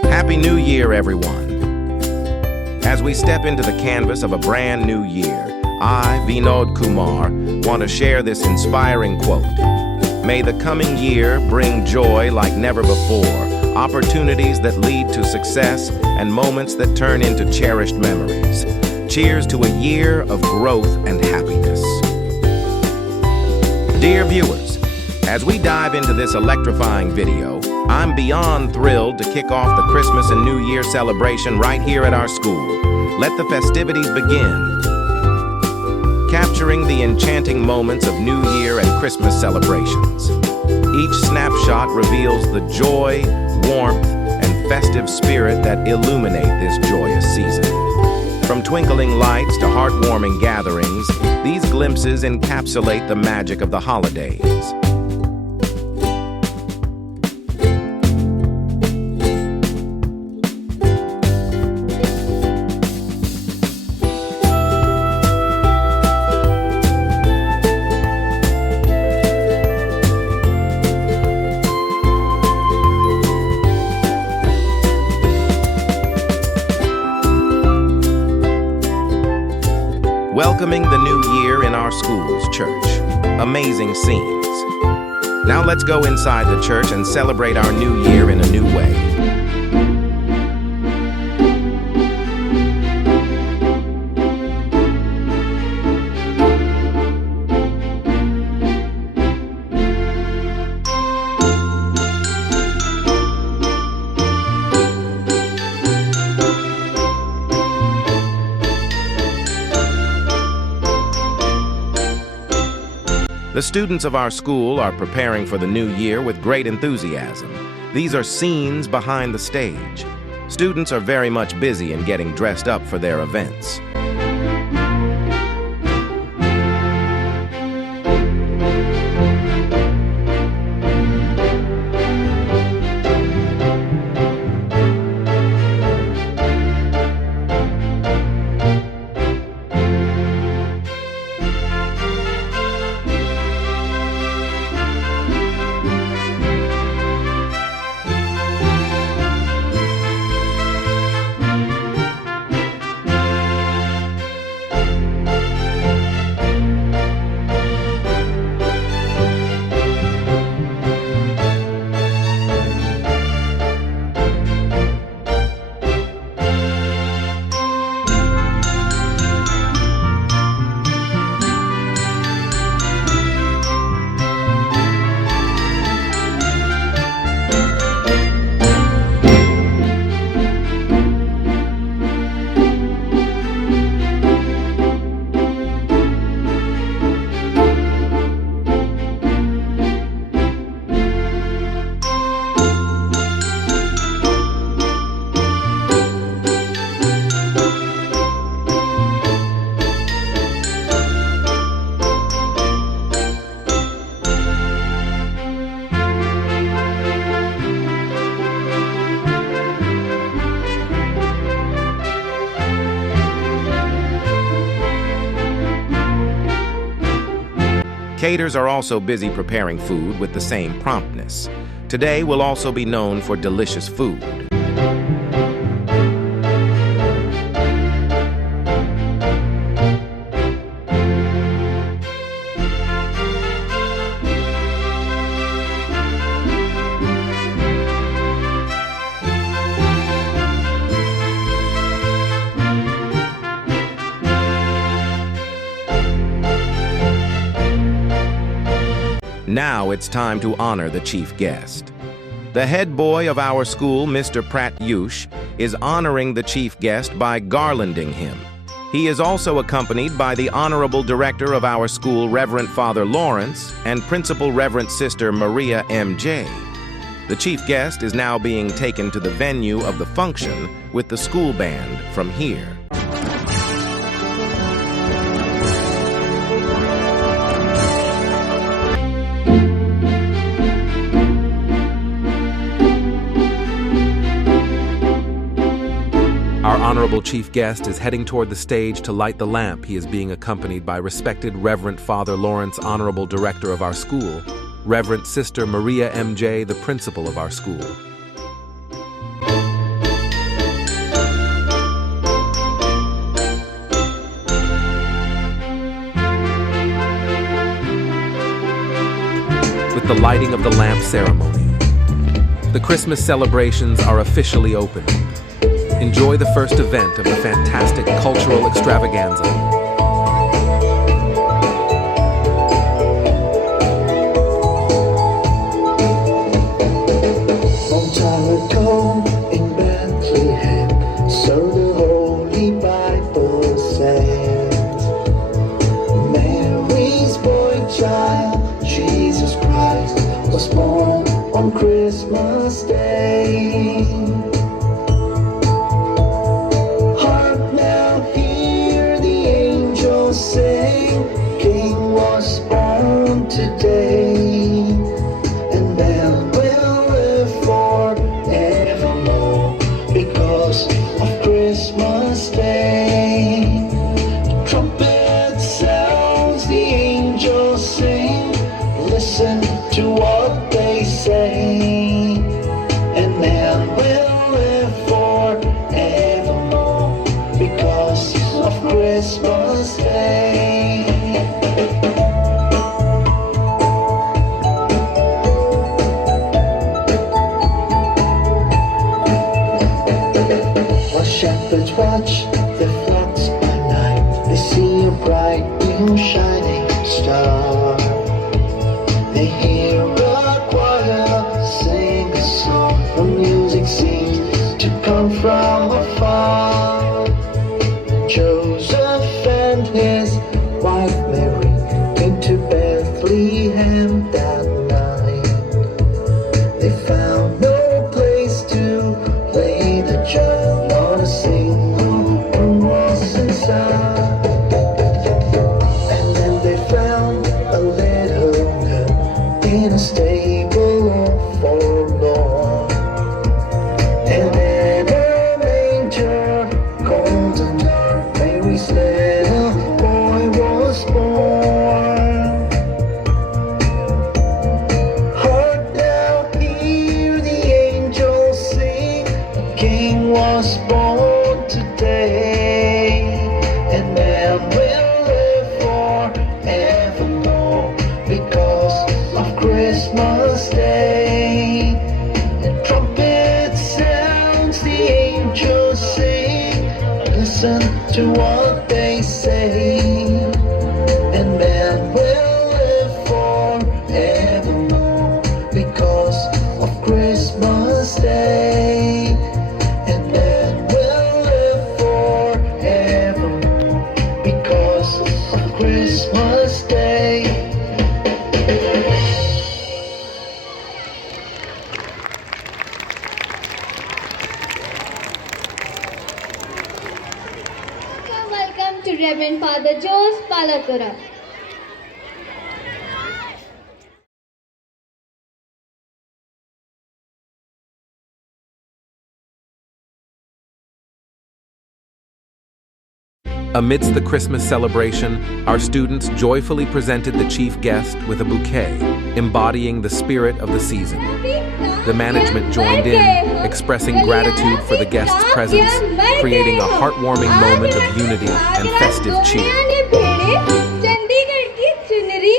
Happy New Year, everyone. As we step into the canvas of a brand new year, I, Vinod Kumar, want to share this inspiring quote. May the coming year bring joy like never before, opportunities that lead to success, and moments that turn into cherished memories. Cheers to a year of growth and happiness. Dear viewers, as we dive into this electrifying video, I'm beyond thrilled to kick off the Christmas and New Year celebration right here at our school. Let the festivities begin. Capturing the enchanting moments of New Year and Christmas celebrations. Each snapshot reveals the joy, warmth, and festive spirit that illuminate this joyous season. From twinkling lights to heartwarming gatherings, these glimpses encapsulate the magic of the holidays. Welcoming the new year in our school's church. Amazing scenes. Now let's go inside the church and celebrate our new year in a new way. The students of our school are preparing for the new year with great enthusiasm. These are scenes behind the stage. Students are very much busy in getting dressed up for their events. Caterers are also busy preparing food with the same promptness. Today will also be known for delicious food. Now it's time to honor the chief guest. The head boy of our school, Mr. Pratyush, is honoring the chief guest by garlanding him. He is also accompanied by the Honorable Director of our school, Reverend Father Lawrence, and Principal Reverend Sister Maria M.J. The chief guest is now being taken to the venue of the function with the school band from here. Our honorable chief guest is heading toward the stage to light the lamp. He is being accompanied by respected Reverend Father Lawrence, Honorable Director of our school, Reverend Sister Maria M.J., the principal of our school. the lighting of the lamp ceremony. The Christmas celebrations are officially open. Enjoy the first event of the fantastic cultural extravaganza. Long time ago in Bethlehem, so the Holy Bible says, Mary's boy child, Jesus Christ, was born on Christmas Day. Hark now, hear the angels sing, King was born today. And then we'll live forevermore because of Christmas Day. The trumpet sounds, the angels sing, listen to what they say. And then we'll live forevermore because of Christmas Day. While shepherds watch the flocks by night, they see a bright new shining star. They hear a choir sing a song, the music seems to come from afar. Joseph and his wife Mary came to Bethlehem that night. They found no place to lay the child, not a single room was inside. And then they found a little girl in a stable all forlorn. And in a manger, cold and dark, Mary's little boy was born. Hark now, hear the angels sing, a king was born today. And then we'll live forevermore because of Christmas Day. And trumpet sounds, the angels sing, listen to what they say. And then we'll live forevermore because of Christmas Day. And then we'll live forevermore because of Christmas Day. Welcome to Reverend Father Jose Palakura. Amidst the Christmas celebration, our students joyfully presented the chief guest with a bouquet, embodying the spirit of the season. The management joined in, expressing gratitude for the guest's presence, creating a heartwarming moment of unity and festive cheer. Chandigarh की चुनरी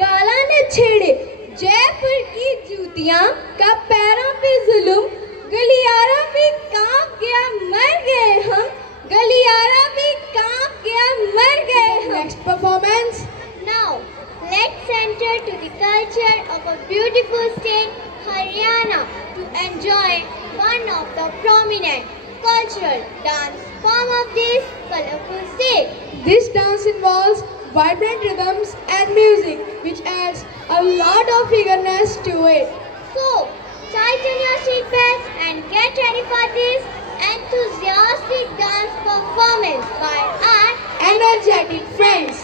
गाला न छेड़े, जयपुर की जूतियां का पैरों पे जुल्म, गलियारा भी कांप गया मर गए हम, गलियारा भी कांप गया मर गए हम. Next performance. Now let's enter to the culture of a beautiful state, Haryana, to enjoy one of the prominent cultural dance form of this colorful state. This dance involves vibrant rhythms and music, which adds a lot of eagerness to it. So, tighten your seatbelts and get ready for this enthusiastic dance performance by our energetic friends.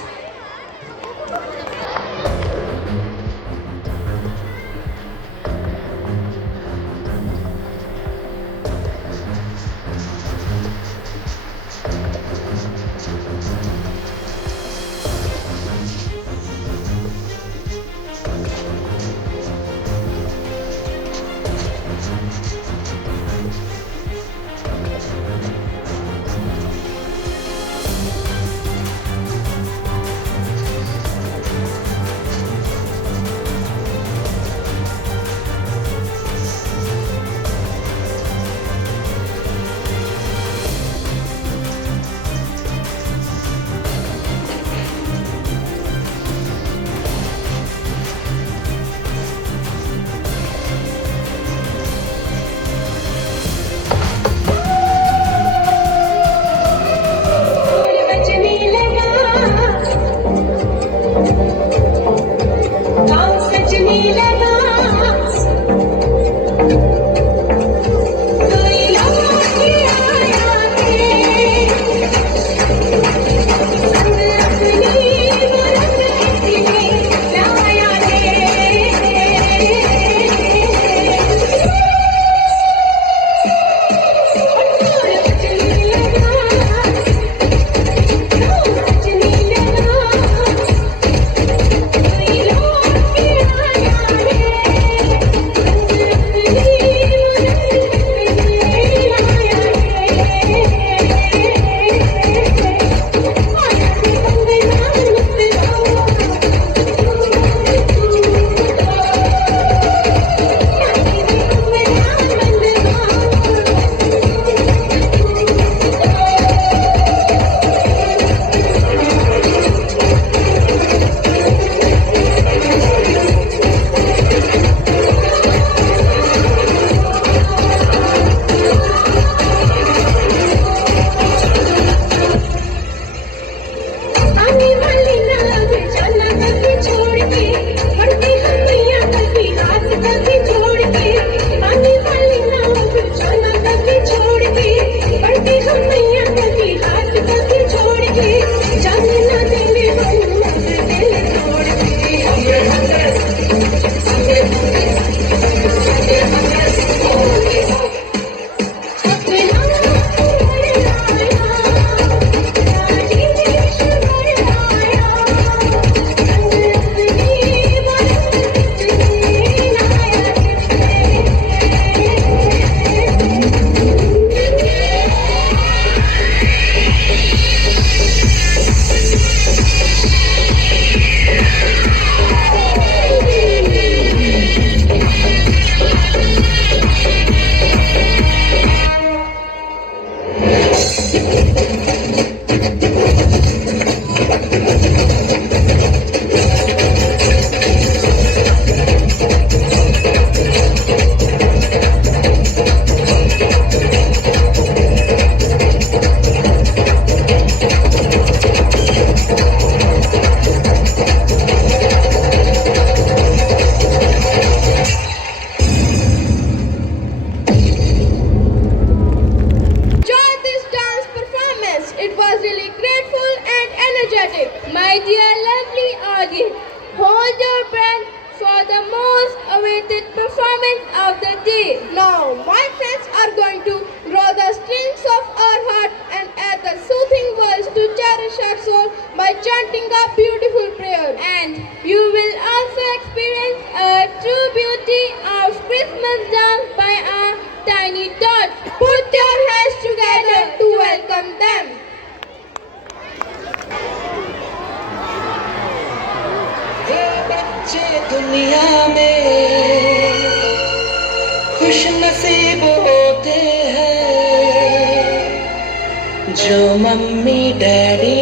जो mummy daddy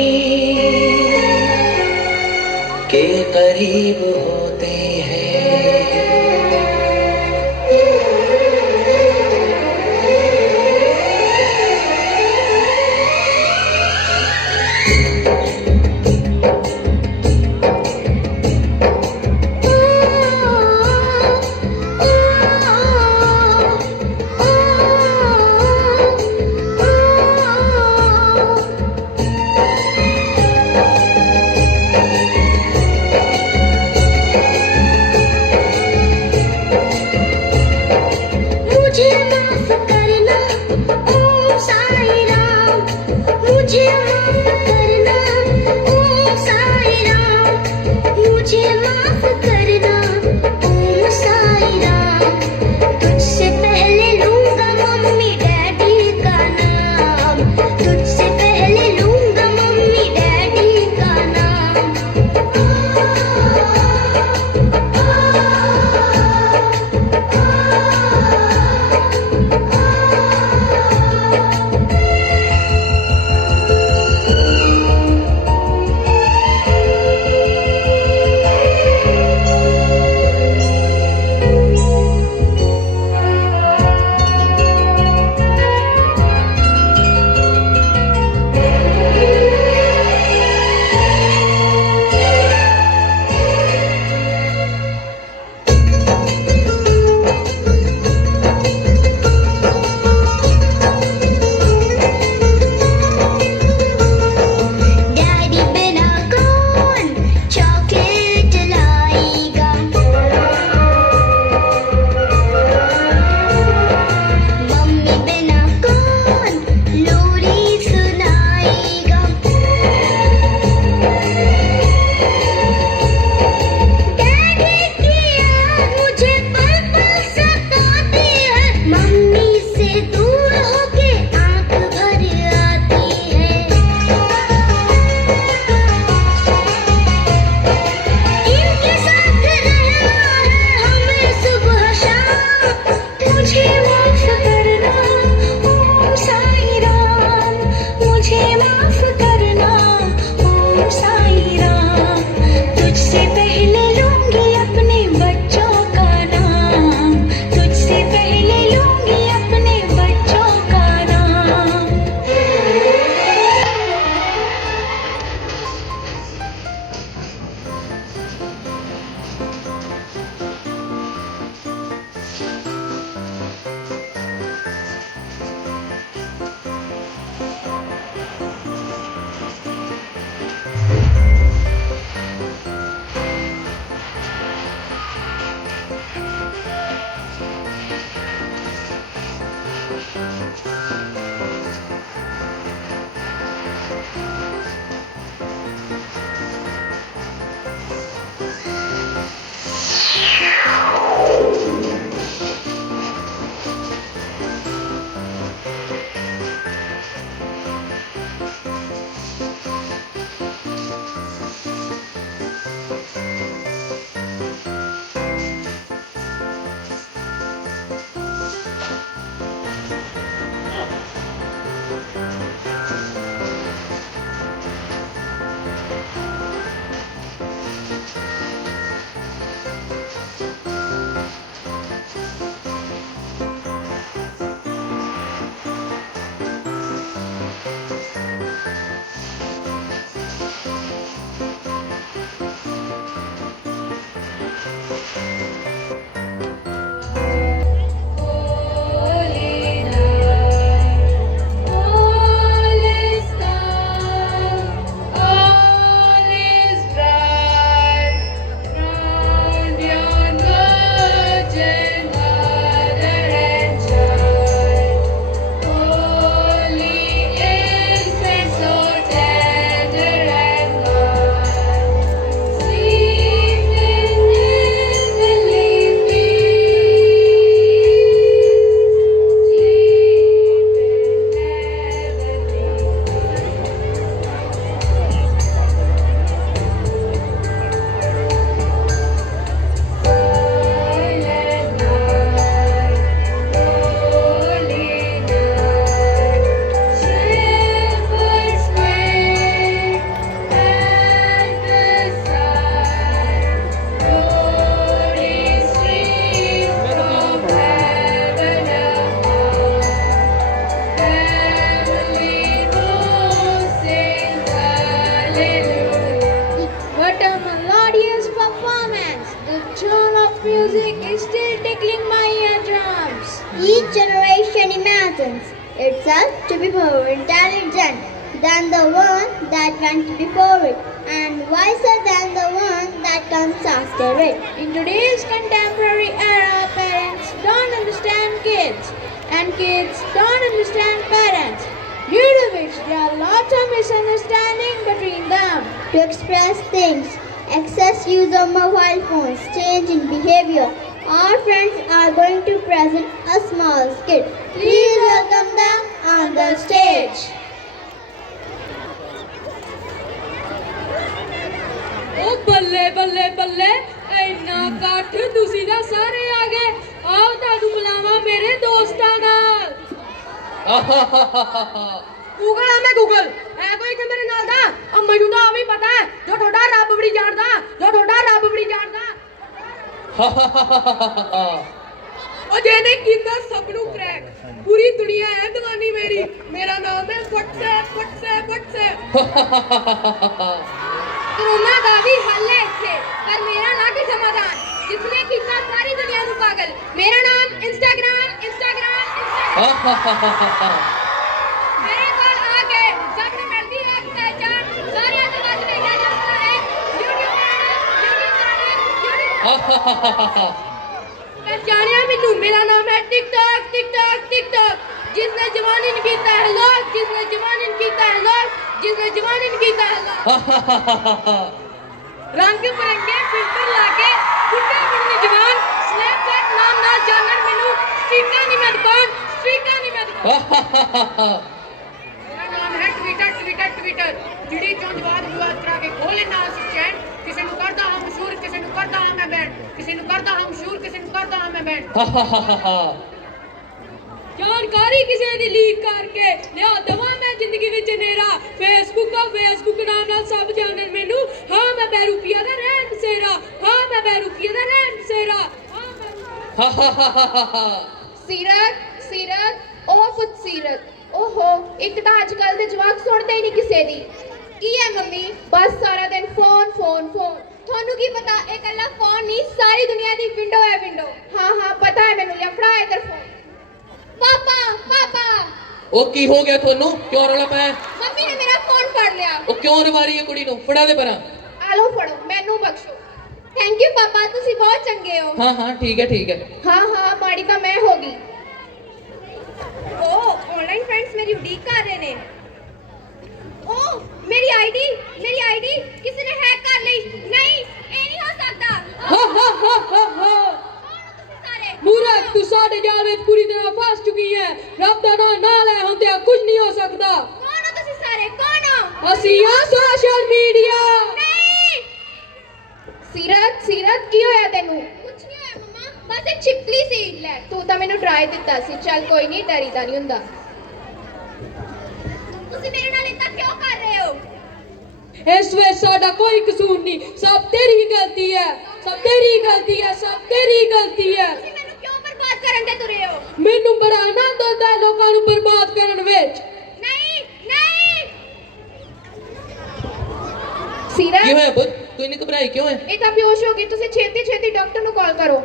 के करीब होते हैं। मुझे माफ करना ओम साईं राम, मुझे माफ करना ओम साईं राम, मुझे माफ करना ओम साईं राम। तुझसे पहले लूंगा मम्मी डैडी का नाम, तुझसे पहले लूंगा मम्मी डैडी का नाम। डैडी बिना कौन चॉकलेट लाएगा, मम्मी बिना कौन लोरी सुनाएगा। डैडी की याद मुझे पल पल सताती है, मम्मी से दूर होके आंख भर आती है। इनके साथ रहना है हमें सुबह शाम, मुझे माफ करना ओम साईं राम, मुझे माफ करना ओम साईं राम। तुझसे पहले लूंगी अपने बच्चों का नाम, तुझसे पहले लूंगी अपने बच्चों का नाम। itself to be more intelligent than the one that went before it, and wiser than the one that comes after it. In today's contemporary era, parents don't understand kids, and kids don't understand parents, due to which there are lots of misunderstanding between them. To express things, excess use of mobile phones, change in behavior. Our friends are going to present a small skit. Please welcome them on the stage. ओ बल्ले बल्ले बल्ले इन्ना काठ तुसी दा सारे आ गए आओ तानू बुलावा मेरे दोस्तां नाल गूगल आ मैं गूगल है कोई इत्थे मेरे नाल दा अब मैनू तां आ भी पता है जो थोड़ा रब बड़ी जानदा जो थोड़ा रब बड़ी जानदा ओ जे ने कीता सब नु क्रैक पूरी दुनिया है दीवानी मेरी मेरा नाम है व्हाट्सएप कोरोना का भी हल है इससे पर मेरा ना भी समाधान जिसने किया सारी दुनिया को पागल मेरा नाम इंस्टाग्राम मेरे पास आ गए सब में मिलती है पहचान सारे समाज में क्या चलता है YouTube पहचानिया मैनू मेरा नाम है टिकटॉक जिसने जवानी ने कीता है लोग जिसने जवानी ने कीता है लोग जिसने जवानी ने कीता है लोग रंग बिरंगे फिल्टर लाके बुड्ढे बनने जवान स्नैपचैट नाम ना जानन मैनू स्ट्रीका नहीं मैं दुकान मेरा नाम है ट्विटर जिड़ी चों विवाद करा के खो लेना चैन किसी नु करदा हम मशहूर किसी नु करदा हम मैं बैंड किसी नु करदा हम मशहूर किसी नु करदा हम मैं बैंड जानकारी किसी ने लीक करके लिया दवा मैं जिंदगी विच नेरा फेसबुक नाम नाल सब जानन मैनू हां मैं बेरूपिया दा रहन बसेरा हां मैं बेरूपिया दा रहन बसेरा सीरत ओ पुत सीरत ओहो एक ਤਾਂ ਅੱਜ ਕੱਲ ਦੇ ਜਵਾਕ ਸੁਣਦੇ ਹੀ ਨਹੀਂ ਕਿਸੇ ਦੀ ਕੀ ਹੈ ਮੰਮੀ ਬਸ ਸਾਰਾ ਦਿਨ ਫੋਨ ਤੁਹਾਨੂੰ ਕੀ ਪਤਾ ਇਹ ਕੱਲਾ ਫੋਨ ਨਹੀਂ ਸਾਰੀ ਦੁਨੀਆ ਦੀ ਵਿੰਡੋ ਹੈ ਵਿੰਡੋ ਹਾਂ ਪਤਾ ਹੈ ਮੈਨੂੰ ਲਿਆ ਫੜਾ ਇਧਰ ਫੋਨ ਪਾਪਾ ਉਹ ਕੀ ਹੋ ਗਿਆ ਤੁਹਾਨੂੰ ਕਿਉਂ ਰੌਲਾ ਪਾਇਆ ਮੰਮੀ ਨੇ ਮੇਰਾ ਫੋਨ ਫੜ ਲਿਆ ਉਹ ਕਿਉਂ ਰਵਾ ਰਹੀ ਹੈ ਕੁੜੀ ਨੂੰ ਫੜਾ ਦੇ ਪਰਾਂ ਆ ਲਓ ਫੜੋ ਮੈਨੂੰ ਬਖਸ਼ੋ ਥੈਂਕ ਯੂ ਪਾਪਾ ਤੁਸੀਂ ਬਹੁਤ ਚੰਗੇ ਹੋ ਹਾਂ ਠੀਕ ਹੈ ਹਾਂ ਮਾੜੀ ਤਾਂ ਮੈਂ ਹੋ ਗਈ ਉਹ ਆਨਲਾਈਨ ਫਰੈਂड्स ਮੇਰੀ ਉਡੀਕ ਕਰ ਰਹੇ ਨੇ ਉਹ ਮੇਰੀ ਆਈਡੀ ਕਿਸੇ ਨੇ ਹੈਕ ਕਰ ਲਈ ਨਹੀਂ ਇਹ ਨਹੀਂ ਹੋ ਸਕਦਾ मूरख तू साढ़े जाल में पूरी तरह फंस चुकी है रब दा नाम ना ले होंदे कुछ नहीं हो सकता कौन हो तुसी सारे कौन हो ਅਸੀਂ ਆ सोशल मीडिया नहीं सीरत की होया तेनू कुछ नहीं होया मम्मा बस एक छिपकली सी ले तू ਤਾਂ ਮੈਨੂੰ ਡਰਾਈ ਦਿੱਤਾ ਸੀ ਚੱਲ ਕੋਈ ਨਹੀਂ ਡਰੀਦਾ ਨਹੀਂ ਹੁੰਦਾ ਤੁਸੀਂ ਮੇਰੇ ਨਾਲ ਇਦਾਂ ਕਿਉਂ ਕਰ ਰਹੇ ਹੋ इस वे साडा कोई कसूर नहीं सब तेरी गलती है सब तेरी गलती है ਕਰਨ ਦੇ ਤੁਰੇ ਹੋ ਮੈਨੂੰ ਬੜਾ ਆਨੰਦ ਆਉਂਦਾ ਹੈ ਲੋਕਾਂ ਨੂੰ ਬਰਬਾਦ ਕਰਨ ਵਿੱਚ ਨਹੀਂ ਕੀ ਹੋਇਆ ਬੁੱਤ ਤੂੰ ਇੰਨੀ ਘਬਰਾਈ ਕਿਉਂ ਹੈ ਇਹ ਤਾਂ ਬੇਹੋਸ਼ ਹੋ ਗਈ ਤੁਸੀਂ ਛੇਤੀ ਡਾਕਟਰ ਨੂੰ ਕਾਲ ਕਰੋ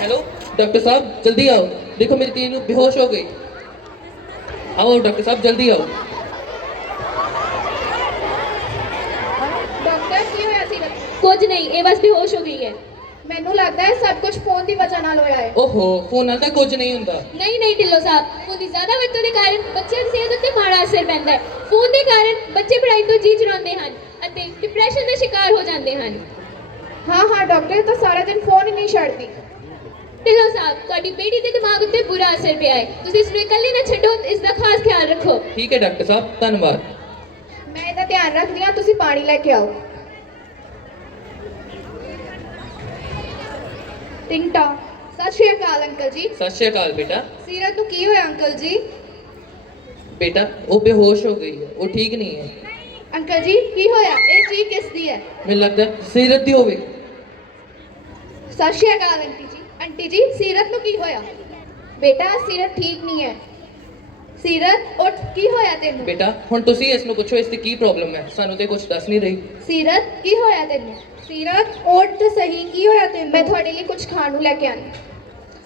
हेलो डॉक्टर साहब जल्दी आओ देखो मेरी तीनू बेहोश हो गई आओ डॉक्टर साहब जल्दी आओ ਡਾਕਟਰ ਕੀ ਹੋਇਆ ਸੀ ਕੁਝ ਨਹੀਂ ਇਹ ਬਸ ਬੇਹੋਸ਼ ਹੋ ਗਈ ਹੈ ਮੈਨੂੰ ਲੱਗਦਾ ਹੈ ਸਭ ਕੁਝ ਫੋਨ ਦੀ ਵਜ੍ਹਾ ਨਾਲ ਹੋਇਆ ਹੈ ਓਹੋ ਫੋਨ ਨਾਲ ਤਾਂ ਕੁਝ ਨਹੀਂ ਹੁੰਦਾ ਨਹੀਂ ਢਿੱਲੋਂ ਸਾਹਿਬ ਫੋਨ ਦੀ ਜ਼ਿਆਦਾ ਵਰਤੋਂ ਦੇ ਕਾਰਨ ਬੱਚਿਆਂ ਦੀ ਸਿਹਤ ਉੱਤੇ ਮਾੜਾ ਅਸਰ ਪੈਂਦਾ ਹੈ ਫੋਨ ਦੇ ਕਾਰਨ ਬੱਚੇ ਪੜ੍ਹਾਈ ਤੋਂ ਜੀ ਚੁਰਾਉਂਦੇ ਹਨ ਅਤੇ ਡਿਪਰੈਸ਼ਨ ਦੇ ਸ਼ਿਕਾਰ ਹੋ ਜਾਂਦੇ ਹਨ ਹਾਂ ਡਾਕਟਰ ਤਾਂ ਸਾਰਾ ਦਿਨ ਫੋਨ ਹੀ ਨਹੀਂ ਛੱਡਦੀ ਢਿੱਲੋਂ ਸਾਹਿਬ ਤੁਹਾਡੀ ਬੇਟੀ ਦੇ ਦਿਮਾਗ ਉੱਤੇ ਬੁਰਾ ਅਸਰ ਪਿਆ ਹੈ ਤੁਸੀਂ ਇਸ ਨੂੰ ਇਕੱਲੇ ਨਾ ਛੱਡੋ ਇਸ ਦਾ ਖਾਸ ਖਿਆਲ ਰੱਖੋ ਠੀਕ ਹੈ ਡਾਕਟਰ ਸਾਹਿਬ ਧੰਨਵਾਦ ਮੈਂ ਇਹਦਾ ਧਿਆਨ ਰੱਖਦੀ ਹਾਂ ਤੁਸੀਂ ਪਾਣੀ ਲੈ ਕੇ ਆਓ ਟਿੰਗ ਟੌਂਗ ਸਤਿ ਸ਼੍ਰੀ ਅਕਾਲ ਅੰਕਲ ਜੀ ਸਤਿ ਸ਼੍ਰੀ ਅਕਾਲ ਬੇਟਾ ਸੀਰਤ ਨੂੰ ਕੀ ਹੋਇਆ ਅੰਕਲ ਜੀ बेटा वो बेहोश हो गई है वो ठीक नहीं है अंकल जी की होया ये चीज किस दी है मुझे लगता है सीरत दी हो गई सत श्री अकाल आंटी जी सीरत नु की होया बेटा सीरत ठीक नहीं है सीरत उठ की होया तेनू बेटा हुण तुसी इस नु पूछो इसदी की प्रॉब्लम है सानू ते कुछ दस नहीं रही सीरत की होया तेनू सीरत उठ तो सही की होया तेनू मैं थोड़े लिए कुछ खान नु लेके आनी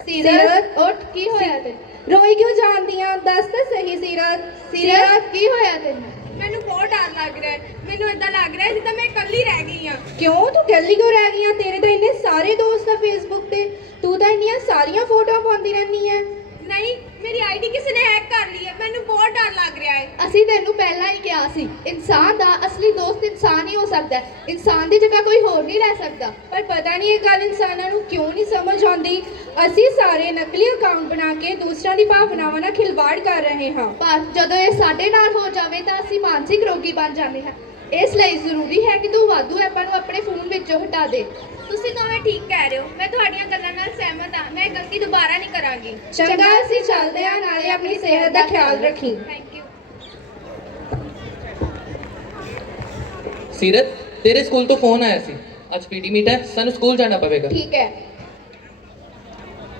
सीरत उठ की होया तेनू ਰੋਈ ਕਿਉਂ ਜਾਂਦੀ ਆ? ਦੱਸ ਤਾਂ ਸਹੀ ਸੀਰਤ। ਸੀਰਤ ਕੀ ਹੋਇਆ ਤੈਨੂੰ? ਮੈਨੂੰ ਬਹੁਤ ਡਰ ਲੱਗ ਰਿਹਾ ਹੈ। ਮੈਨੂੰ ਇਦਾਂ ਲੱਗ ਰਿਹਾ ਜਿੱਦਾਂ ਮੈਂ ਇਕੱਲੀ ਰਹਿ ਗਈ ਆ। ਕਿਉਂ ਤੂੰ ਇਕੱਲੀ ਕਿਉਂ ਰਹਿ ਗਈ ਆ? ਤੇਰੇ ਤਾਂ ਇੰਨੇ ਸਾਰੇ ਦੋਸਤ ਆ ਫੇਸਬੁੱਕ ਤੇ। ਤੂੰ ਤਾਂ ਇੰਨੀਆਂ ਸਾਰੀਆਂ ਫੋਟੋਆਂ ਪਾਉਂਦੀ ਰਹਿੰਦੀ ਹੈ। ਨਹੀਂ, ਮੇਰੀ ਆਈਡੀ ਕਿਸੇ ਨੇ ਹੈਕ ਕਰ ਲਈ ਹੈ। ਮੈਨੂੰ ਬਹੁਤ ਡਰ ਲੱਗ ਰਿਹਾ ਹੈ। ਅਸੀਂ ਤੈਨੂੰ ਪਹਿਲਾਂ ਹੀ ਕਿਹਾ ਸੀ, ਇਨਸਾਨ ਦਾ ਅਸਲੀ ਦੋਸਤ ਇਨਸਾਨ ਹੀ ਹੋ ਸਕਦਾ ਹੈ। ਇਨਸਾਨ ਦੀ ਜਗ੍ਹਾ ਕੋਈ ਹੋਰ ਨਹੀਂ ਲੈ ਸਕਦਾ। ਪਰ ਪਤਾ ਨਹੀਂ ਇਹ ਗੱਲ ਇਨਸਾਨਾਂ ਨੂੰ ਕਿਉਂ ਨਹੀਂ ਸਮਝ ਆਉਂਦੀ। ਅਸੀਂ ਸਾਰੇ ਨਕਲੀ ਅਕਾਊਂਟ ਬਣਾ ਕੇ ਦੂਸਰਿਆਂ ਦੀ ਭਾਵਨਾਵਾਂ ਨਾਲ ਖਿਲਵਾੜ ਕਰ ਰਹੇ ਹਾਂ। ਪਰ ਜਦੋਂ ਇਹ ਸਾਡੇ ਨਾਲ ਹੋ ਜਾਵੇ ਤਾਂ ਅਸੀਂ ਮਾਨਸਿਕ ਰੋਗੀ ਬਣ ਜਾਂਦੇ ਹਾਂ। ਇਸ ਲਈ ਜ਼ਰੂਰੀ ਹੈ ਕਿ ਤੂੰ ਵਾਧੂ ਐਪਾਂ ਨੂੰ ਆਪਣੇ ਫੋਨ ਵਿੱਚੋਂ ਹਟਾ ਦੇ। ਤੁਸੀਂ ਦੋਵੇਂ ਠੀਕ ਕਹਿ ਰਹੇ ਹੋ। ਮੈਂ ਤੁਹਾਡੀਆਂ ਗੱਲਾਂ ਨਾਲ ਸਹਿਮਤ ਹਾਂ। ਮੈਂ ਇਹ ਗਲਤੀ ਦੁਬਾਰਾ ਨਹੀਂ ਕਰਾਂਗੀ। ਚੰਗਾ, ਅਸੀਂ ਚੱਲਦੇ ਹਾਂ। ਨਾਲੇ ਆਪਣੀ ਸਿਹਤ ਦਾ ਖਿਆਲ ਰੱਖੀ। Thank you. सीरत, तेरे स्कूल तो फोन आया सी। आज पीटी मीट है, सानू स्कूल जाना पवेगा। ठीक है।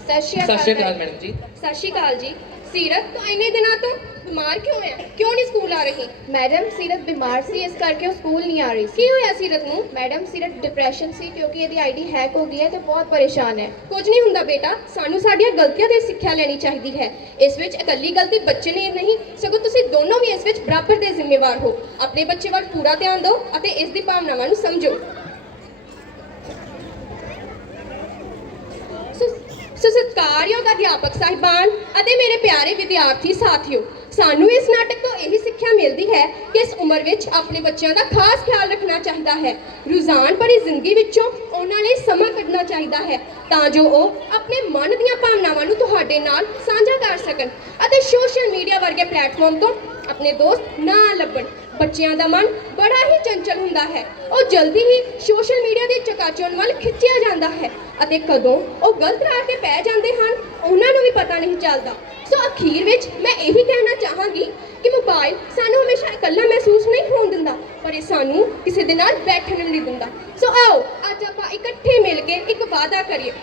सत श्री सत श्री अकाल अकाल मैडम जी। सत श्री अकाल जी। सीरत, तो इन्ने दिनों तो बीमार क्यों है? क्यों नहीं स्कूल आ रही? ਮੈਡਮ ਸੀਰਤ ਬਿਮਾਰ ਸੀ, ਇਸ ਕਰਕੇ ਉਹ ਸਕੂਲ ਨਹੀਂ ਆ ਰਹੀ ਸੀ। की होया सीरत नूं? ਮੈਡਮ ਸੀਰਤ ਡਿਪਰੈਸ਼ਨ ਸੀ ਕਿਉਂਕਿ ਇਹਦੀ ਆਈਡੀ ਹੈਕ ਹੋ ਗਈ ਹੈ ਤੇ ਬਹੁਤ ਪਰੇਸ਼ਾਨ ਹੈ। ਕੁਝ ਨਹੀਂ ਹੁੰਦਾ ਬੇਟਾ। ਸਾਨੂੰ ਸਾਡੀਆਂ ਗਲਤੀਆਂ ਤੇ ਸਿੱਖਿਆ ਲੈਣੀ ਚਾਹੀਦੀ ਹੈ। ਇਸ ਵਿੱਚ ਇਕੱਲੀ ਗਲਤੀ ਬੱਚੇ ਨੇ ਨਹੀਂ, ਸਗੋਂ ਤੁਸੀਂ ਦੋਨੋਂ ਵੀ ਇਸ ਵਿੱਚ ਬਰਾਬਰ ਦੇ ਜ਼ਿੰਮੇਵਾਰ ਹੋ। ਆਪਣੇ ਬੱਚੇ ਵੱਲ ਪੂਰਾ ਧਿਆਨ ਦਿਓ ਅਤੇ ਇਸ ਦੀ ਭਾਵਨਾਵਾਂ ਨੂੰ ਸਮਝੋ। ਸਤਿਕਾਰਯੋਗ ਅਧਿਆਪਕ ਸਾਹਿਬਾਨ ਅਤੇ ਮੇਰੇ ਪਿਆਰੇ ਵਿਦਿਆਰਥੀ ਸਾਥੀਓ, ਸਾਨੂੰ ਇਸ ਨਾਟਕ ਤੋਂ ਇਹੀ ਸਿੱਖਿਆ ਮਿਲਦੀ ਹੈ ਕਿ ਇਸ ਉਮਰ ਵਿੱਚ ਆਪਣੇ ਬੱਚਿਆਂ ਦਾ ਖਾਸ ਖਿਆਲ ਰੱਖਣਾ ਚਾਹੀਦਾ ਹੈ। ਰੁਝਾਨ ਭਰੀ ਜ਼ਿੰਦਗੀ ਵਿੱਚੋਂ ਉਹਨਾਂ ਲਈ ਸਮਾਂ ਕੱਢਣਾ ਚਾਹੀਦਾ ਹੈ ਤਾਂ ਜੋ ਉਹ ਆਪਣੇ ਮਨ ਦੀਆਂ ਭਾਵਨਾਵਾਂ ਨੂੰ ਤੁਹਾਡੇ ਨਾਲ ਸਾਂਝਾ ਕਰ ਸਕਣ ਅਤੇ ਸੋਸ਼ਲ ਮੀਡੀਆ ਵਰਗੇ ਪਲੇਟਫਾਰਮ ਤੋਂ ਆਪਣੇ ਦੋਸਤ ਨਾ ਲੱਭਣ। ਬੱਚਿਆਂ ਦਾ ਮਨ ਬੜਾ ਹੀ ਚੰਚਲ ਹੁੰਦਾ ਹੈ। ਉਹ ਜਲਦੀ ਹੀ ਸੋਸ਼ਲ ਮੀਡੀਆ ਦੀ ਚਕਾਚੌਂਧ ਵੱਲ ਖਿੱਚਿਆ ਜਾਂਦਾ ਹੈ ਅਤੇ ਕਦੋਂ ਉਹ ਗਲਤ ਰਾਹ ਤੇ ਪੈ ਜਾਂਦੇ ਹਨ ਉਹਨਾਂ ਨੂੰ ਵੀ ਪਤਾ ਨਹੀਂ ਚੱਲਦਾ। ਸੋ ਅਖੀਰ ਵਿੱਚ ਮੈਂ ਇਹੀ ਕਹਿਣਾ ਚਾਹਾਂਗੀ ਕਿ ਮੋਬਾਈਲ ਸਾਨੂੰ ਹਮੇਸ਼ਾ ਇਕੱਲਾ ਮਹਿਸੂਸ ਨਹੀਂ ਹੋਣ ਦਿੰਦਾ, ਪਰ ਇਹ ਸਾਨੂੰ ਕਿਸੇ ਦੇ ਨਾਲ ਬੈਠਣ ਨਹੀਂ ਦਿੰਦਾ। ਸੋ ਆਓ ਅੱਜ ਆਪਾਂ ਇਕੱਠੇ ਮਿਲ ਕੇ ਇੱਕ ਵਾਅਦਾ ਕਰੀਏ।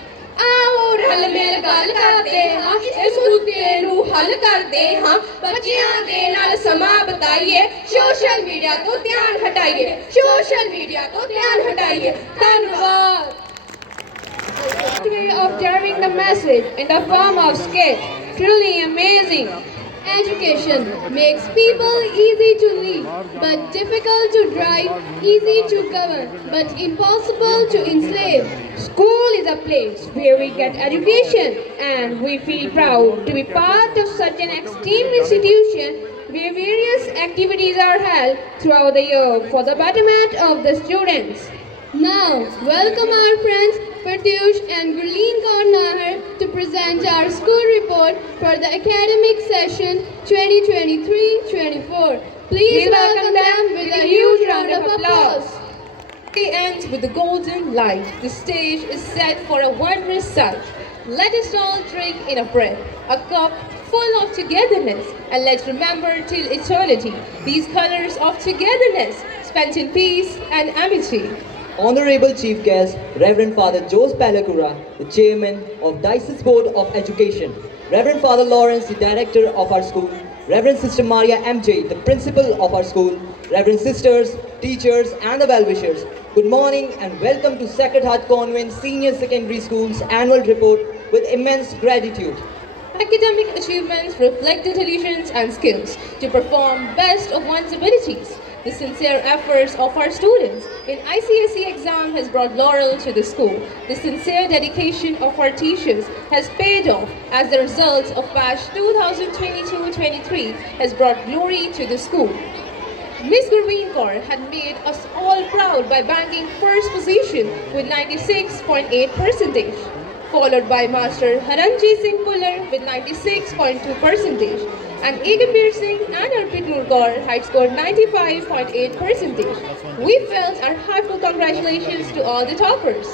ਆਓ ਰਲ ਮਿਲ ਗੱਲ ਕਰਦੇ ਹਾਂ, ਇਸ ਮੁੱਦੇ ਨੂੰ ਹੱਲ ਕਰਦੇ ਹਾਂ। ਬੱਚਿਆਂ ਦੇ ਨਾਲ ਸਮਾਂ ਬਿਤਾਈਏ, ਸੋਸ਼ਲ ਮੀਡੀਆ ਤੋਂ ਧਿਆਨ ਹਟਾਈਏ, ਸੋਸ਼ਲ ਮੀਡੀਆ ਤੋਂ ਧਿਆਨ ਹਟਾਈਏ। ਧੰਨਵਾਦ। Way of delivering the message in the form of skit, truly amazing. Education makes people easy to lead, but difficult to drive, easy to govern, but impossible to enslave. School is a place where we get education, and we feel proud to be part of such an esteemed institution where various activities are held throughout the year for the betterment of the students. Now, welcome our friends Pratyush and Gurleen Kaur Nahar to present our school report for the academic session 2023-24. Please welcome them with a huge round of applause. It ends with the golden light. The stage is set for a wondrous sight. Let us all drink in a breath, a cup full of togetherness, and let's remember till eternity these colors of togetherness spent in peace and amity. Honorable Chief Guest, Reverend Father Jose Palacura, the Chairman of Diocese Board of Education, Reverend Father Lawrence, the Director of our school, Reverend Sister Maria MJ, the Principal of our school, Reverend Sisters, teachers and the well-wishers, good morning and welcome to Sacred Heart Convent Senior Secondary School's annual report with immense gratitude. Academic achievements reflect intelligence and skills to perform best of one's abilities. The sincere efforts of our students in ICSE exam has brought laurel to the school. The sincere dedication of our teachers has paid off as the results of batch 2022-23 has brought glory to the school. Miss Gurleen Kaur had made us all proud by banking first position with 96.8%, followed by Master Haranjit Singh Puller with 96.2%. And Egambir Singh and Arpit Nurkar had scored 95.8%. We felt our heartfelt congratulations to all the toppers.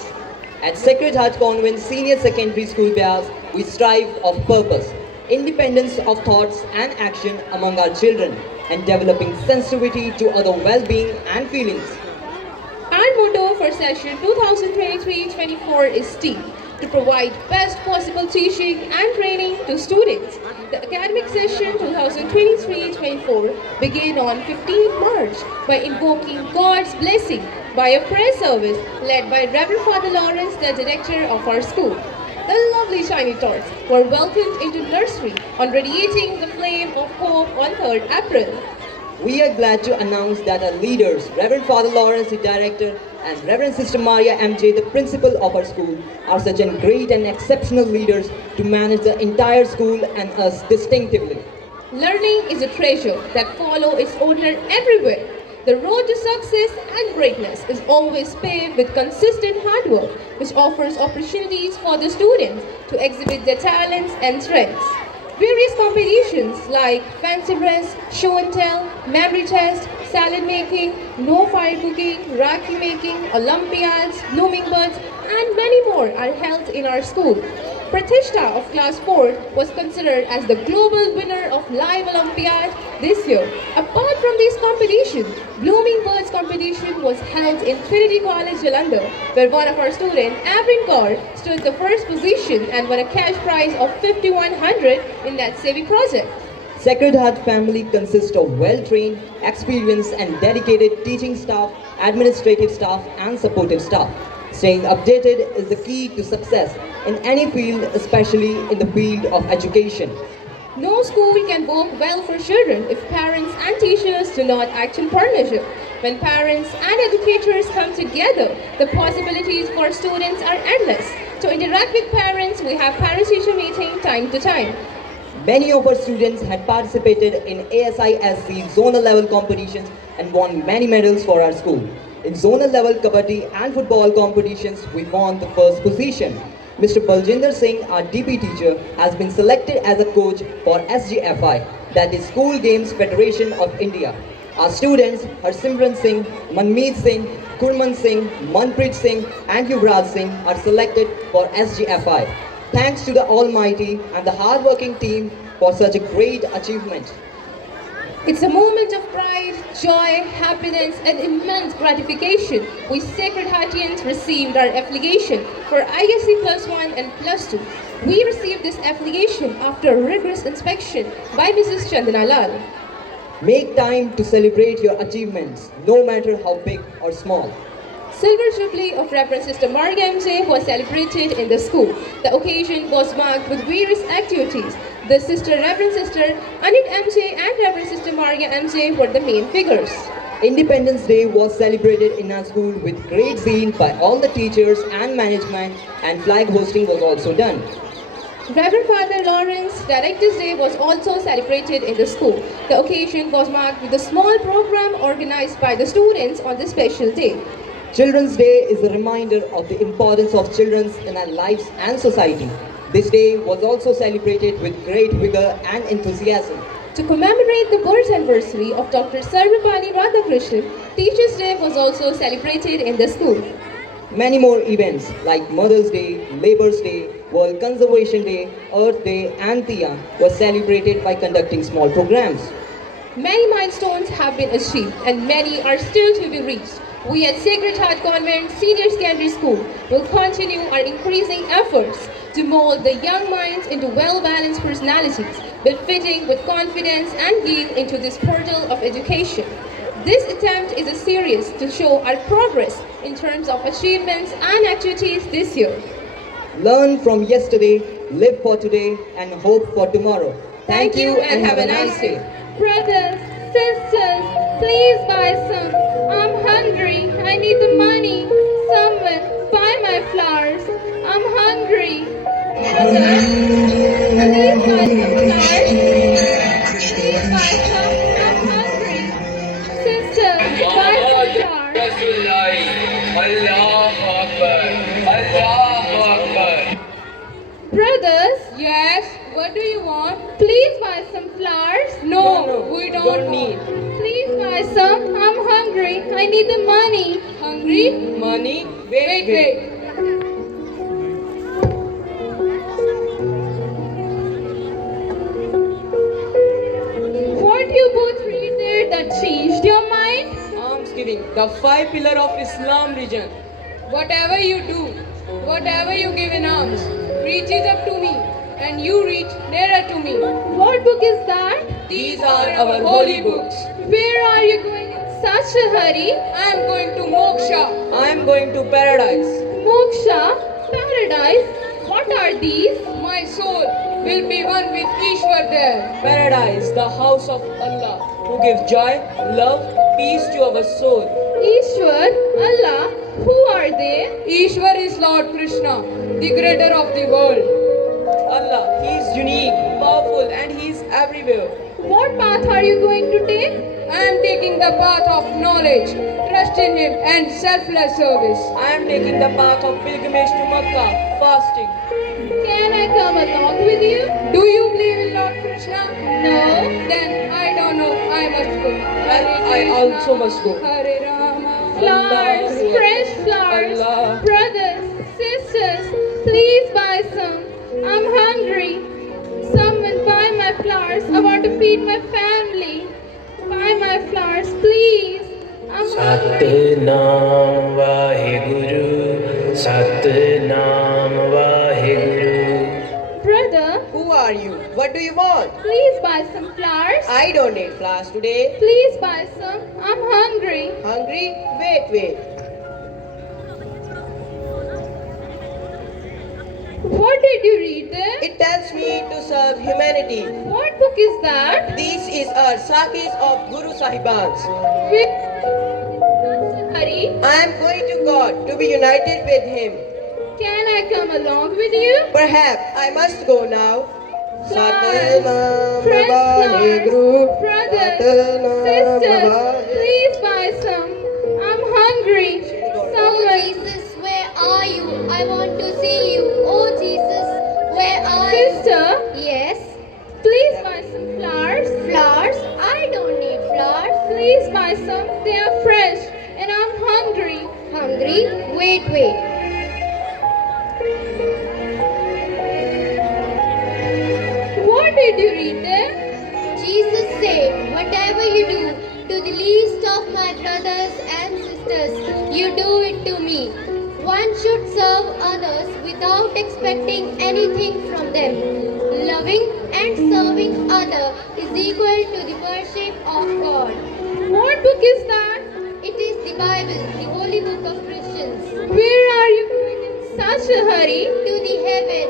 At Sacred Heart Convent Senior Secondary School Bias, we strive of purpose, independence of thoughts and action among our children, and developing sensitivity to other well-being and feelings. Our motto for session 2023-24 is STEAM, to provide best possible teaching and training to students. The academic session 2023-24 began on 15th March by invoking God's blessing by a prayer service led by Reverend Father Lawrence, the director of our school. the lovely shiny tots, were welcomed into nursery on radiating the flame of hope on 3rd April. We are glad to announce that our leaders, Reverend Father Lawrence, the director, and Reverend Sister Maria MJ, the principal of our school, are such an great and exceptional leaders to manage the entire school and us distinctively. Learning is a treasure that follows its owner everywhere. The road to success and greatness is always paved with consistent hard work, which offers opportunities for the students to exhibit their talents and strengths. Various competitions like fancy dress, show and tell, memory test, salad making, no fire cooking, rakhi making, Olympiads, blooming buds, and many more are held in our school. Pratishta of class 4 was considered as the global winner of Live Olympiad this year. Apart from these competitions, Blooming Birds competition was held in Trinity College, Jalandhar, where one of our students, Avrin Kaur, stood the first position and won a cash prize of 5,100 in that saving project. Sacred Heart family consists of well-trained, experienced and dedicated teaching staff, administrative staff and supportive staff. Staying updated is the key to success in any field, especially in the field of education. No school can work well for children if parents and teachers do not act in partnership. When parents and educators come together, the possibilities for students are endless. To interact with parents, we have parent-teacher meeting time to time. Many of our students had participated in ASISC zonal level competitions and won many medals for our school. In zonal level kabaddi and football competitions, we won the first position. Mr. Baljinder Singh, our DP teacher, has been selected as a coach for SGFI, that is School Games Federation of India. Our students, Harsimran Singh, Manmeet Singh, Kurman Singh, Manpreet Singh and Yuvraj Singh are selected for SGFI. Thanks to the Almighty and the hard-working team for such a great achievement. It's a moment of pride, joy, happiness, and immense gratification. We Sacred Heartians received our affiliation for ISC Plus 1 and Plus 2. We received this affiliation after rigorous inspection by Mrs. Chandana Lal. Make time to celebrate your achievements, no matter how big or small. Silver Jubilee of Reverend Sister Maria MJ was celebrated in the school. The occasion was marked with various activities. The Reverend Sister Anit MJ and Reverend Sister Maria MJ were the main figures. Independence Day was celebrated in our school with great zeal by all the teachers and management, and flag hosting was also done. Reverend Father Lawrence Director's Day was also celebrated in the school. The occasion was marked with a small program organized by the students on this special day. Children's Day is a reminder of the importance of children in our lives and society. This day was also celebrated with great vigor and enthusiasm. To commemorate the birth anniversary of Dr. Sarvapalli Radhakrishnan, Teachers' Day was also celebrated in the school. Many more events like Mother's Day, Labor's Day, World Conservation Day, Earth Day and Tiya were celebrated by conducting small programs. Many milestones have been achieved and many are still to be reached. We at Sacred Heart Convent Senior Secondary School will continue our increasing efforts to mold the young minds into well-balanced personalities, befitting with confidence and gain into this portal of education. This attempt is a series to show our progress in terms of achievements and activities this year. Learn from yesterday, live for today, and hope for tomorrow. Thank you and have a nice day. Brothers, sisters, please buy some. I'm hungry. I need the money. Someone buy my flowers. I'm hungry. Brothers, please buy some flowers. Please buy some. I'm hungry. Sisters, buy some flowers. Brothers, yes, what do you want? Please buy some flowers. No, we don't need. Please buy some. I'm hungry. I need the money. Hungry? Money? Wait. What you both really did that changed your mind? Alms giving, the 5 pillar of Islam religion. Whatever you do, whatever you give in alms, reaches up to me, and you reach nearer to me. What book is that? These are our holy books. Where are you going in such a hurry? I am going to Moksha. I am going to paradise. Moksha? Paradise? What What are these? My soul will be one with Ishwar there. Paradise, the house of Allah, who gives joy, love, peace to our soul. Ishwar, Allah, who are they? Ishwar is Lord Krishna, the creator of the world. Allah, He is unique, powerful, and He is everywhere. What path are you going to take? I am taking the path of knowledge, trust in Him, and selfless service. I am taking the path of pilgrimage to Makkah, fasting. Can I come along with you? Do you believe in Lord Krishna? No. Then I don't know. I must go. Well, I also must go. Hare Rama. Flowers, Allah. fresh flowers. Allah. Brothers, sisters, please buy some. I'm hungry. Someone buy my flowers. I want to feed my family. Buy my flowers, please. I'm hungry. Satnam Waheguru Satnam Waheguru Brother, Who are you? What do you want? please buy some flowers. I don't need flowers today. Please buy some. I'm hungry. Hungry? Wait. What did you read there? It tells me to serve humanity. What book is that? This is our Sakis of Guru Sahibans. Hari, I am going to God to be united with Him. can I come along with you? Perhaps I must go now. Flowers, fresh flowers, brothers, sisters, please buy some. I'm hungry. Someone, Jesus, where are you? I want to see you. Oh Jesus, where are you? sister, Yes. please buy some flowers. Flowers? I don't need flowers. Please buy some. They are fresh and I'm hungry. Hungry? Wait. What did you read there? Jesus said, whatever you do to the least of my brothers and sisters, you do it to me. One should serve others without expecting anything from them. Loving and serving others is equal to the worship of God. What book is that? It is the Bible, the holy book of Christians. Where are you going in such a hurry? To the heaven,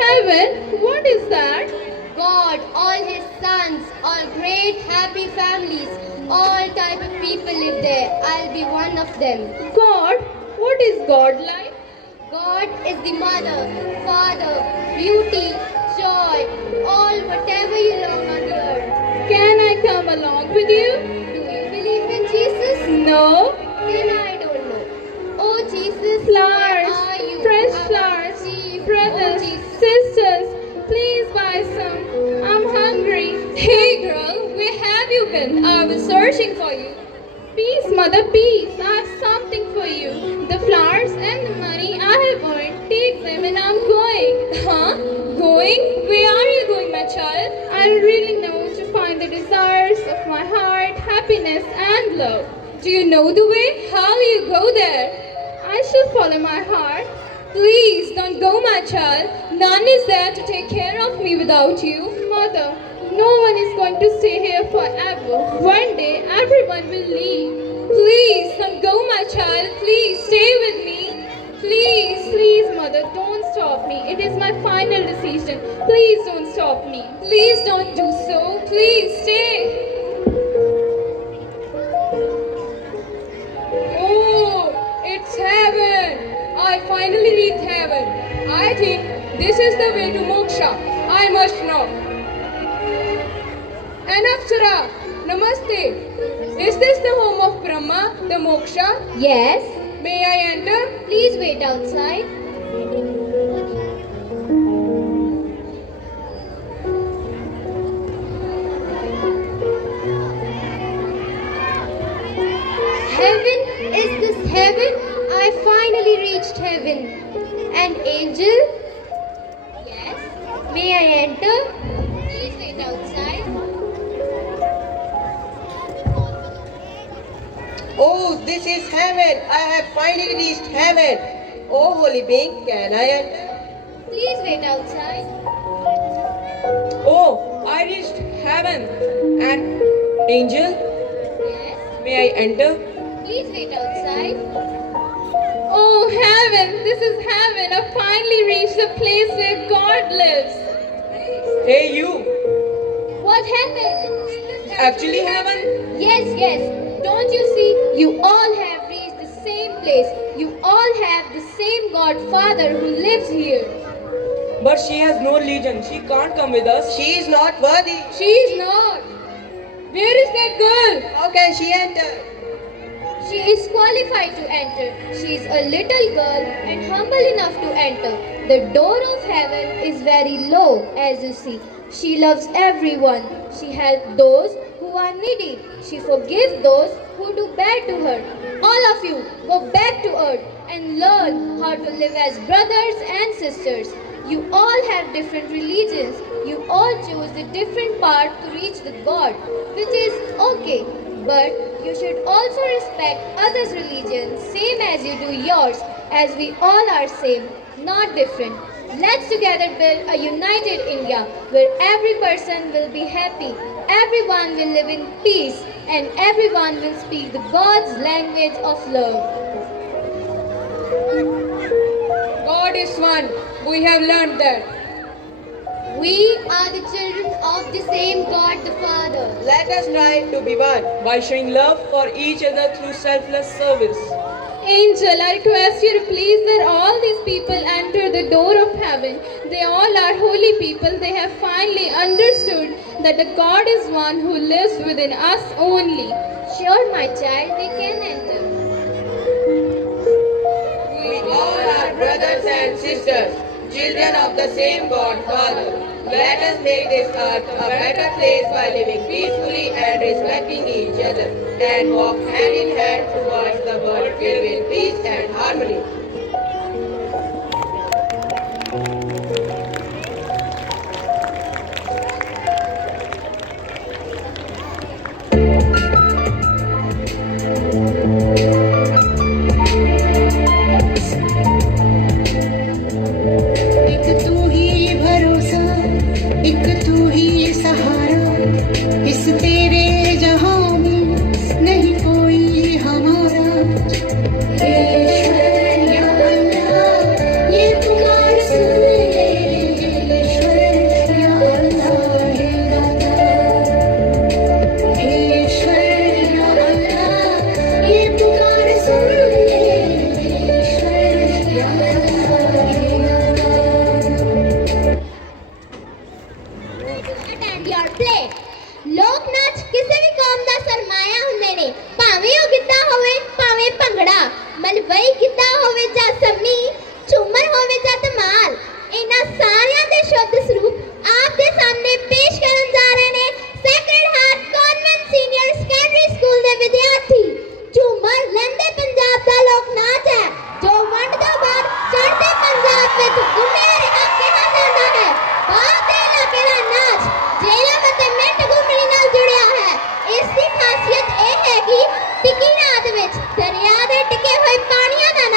Heaven? What is that? God, all His sons, all great happy families, all type of people live there. I'll be one of them. God? What is God like? God is the mother, father, beauty, joy, all whatever you long on the earth. Can I come along with you? Do you believe in Jesus? No. Then I don't know. Oh Jesus, Flowers, where are you? fresh I flowers, want to see you. brothers, Oh, Jesus. sisters, please buy some. I'm hungry. Hey girl, where have you been? I was searching for you. Peace, mother, peace. I have something for you. The flowers and the money I have earned, take them and I'm going. Huh? Going? Where are you going, my child? I really know to find the desires of my heart, happiness and love. Do you know the way? How will you go there? I shall follow my heart. Please don't go, my child. None is there to take care of me without you. Mother, no one is going to stay here forever. One day, everyone will leave. Please don't go, my child. Please stay with me. Please, mother, don't stop me. It is my final decision. Please don't stop me. Please don't do so. Please stay. Oh, it's heaven. I finally reached heaven. I think this is the way to moksha. I must know. Anapsara, namaste. Is this the home of Brahma, the moksha? Yes. May I enter? Please wait outside. Heaven? Is this heaven? I finally reached heaven. An angel? Yes. May I enter? Please wait outside. Oh, this is heaven. I have finally reached heaven. Oh, holy being, can I enter? Please wait outside. Oh, I reached heaven. An angel, Yes. may I enter? Please wait outside. Oh, heaven! This is heaven! I've finally reached the place where God lives. Hey you, What happened? actually heaven? Yes. Don't you see? You all have reached the same place. You all have the same Godfather who lives here. But she has no religion. She can't come with us. She is not worthy. She is not. Where is that girl? How can she enter? She is qualified to enter. She is a little girl and humble enough to enter. The door of heaven is very low, as you see. She loves everyone. She helps those who are needy. She forgives those who do bad to her. All of you, go back to earth and learn how to live as brothers and sisters. You all have different religions. You all choose a different path to reach the God, which is okay. But you should also respect others' religions, same as you do yours, as we all are same, not different. Let's together build a united India where every person will be happy, everyone will live in peace, and everyone will speak the God's language of love. God is one. We have learned that. We are the children of the same God the Father. Let us try to be one by showing love for each other through selfless service. Angel, I request you to please let all these people enter the door of heaven. They all are holy people. They have finally understood that the God is one who lives within us only. Sure, my child, they can enter. We all are brothers and sisters, children of the same God Father. Let us make this earth a better place by living peacefully and respecting each other, and walk hand in hand towards the world filled with peace and harmony. एक तू ही भरोसा, एक तू ही सहारा, इस तेरे जहां में नहीं कोई हमारा। हे ईश्वर या अल्लाह, ये पुकार सुन ले। हे ईश्वर या अल्लाह, हे दाता। हे ईश्वर या अल्लाह, ये पुकार सुन ले। हे ईश्वर या अल्लाह, हे दाता। Attend your play. ਲੋਕ ਨਾਚ ਕਿਸੇ ਵੀ ਕੌਮ ਦਾ ਸਰਮਾਇਆ ਹੁੰਦੇ ਨੇ, ਭਾਵੇਂ ਉਹ ਗਿੱਧਾ ਹੋਵੇ ਭਾਵੇਂ ਭੰਗੜਾ, ਮਲਵਈ ਗਿੱਧਾ ਹੋਵੇ ਜਾਂ ਸੰਮੀ, ਝੂਮਰ ਹੋਵੇ ਜਾਂ ਧਮਾਲ, ਇਹਨਾਂ ਸਾਰਿਆਂ ਦੇ ਸ਼ੁੱਧ ਸਰੂਪ ਆਪ ਦੇ ਸਾਹਮਣੇ ਪੇਸ਼ ਕਰਨ ਜਾ ਰਹੇ ਨੇ sacred heart ਕਨਵੈਂਟ senior secondary school ਦੇ ਵਿਦਿਆਰਥੀ। ਝੂਮਰ ਲਹਿੰਦੇ ਪੰਜਾਬ ਦਾ ਲੋਕ ਨਾਚ ਹੈ ਜੋ ਵੰਡ ਤੋਂ ਬਾਅਦ ਚੜ੍ਹਦੇ ਪੰਜਾਬ ਵਿੱਚ ਗੁੰਮਿਆ ਰਿਹਾ ਕਿਹਾ ਜਾਂਦਾ ਹੈ। ਬਾਅਦ ਦੇ ਇਲਾਕੇ ਦਾ ਨਾਚ ਜੇਲਮ ਅਤੇ ਮਿੰਟ ਗੁੰਮਣੀ ਨਾਲ ਜੁੜਿਆ ਹੈ। ਇਸ ਦੀ ਖਾਸੀਅਤ ਇਹ ਹੈ ਕਿ ਟਿੱਕੀ ਰਾਤ ਵਿੱਚ ਦਰਿਆ ਦੇ ਟਿਕੇ ਹੋਏ ਪਾਣੀਆਂ ਦਾ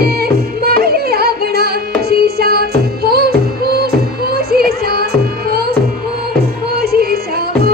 छेड़े माहिया बना शीशा हो शीशा हो शीशा हो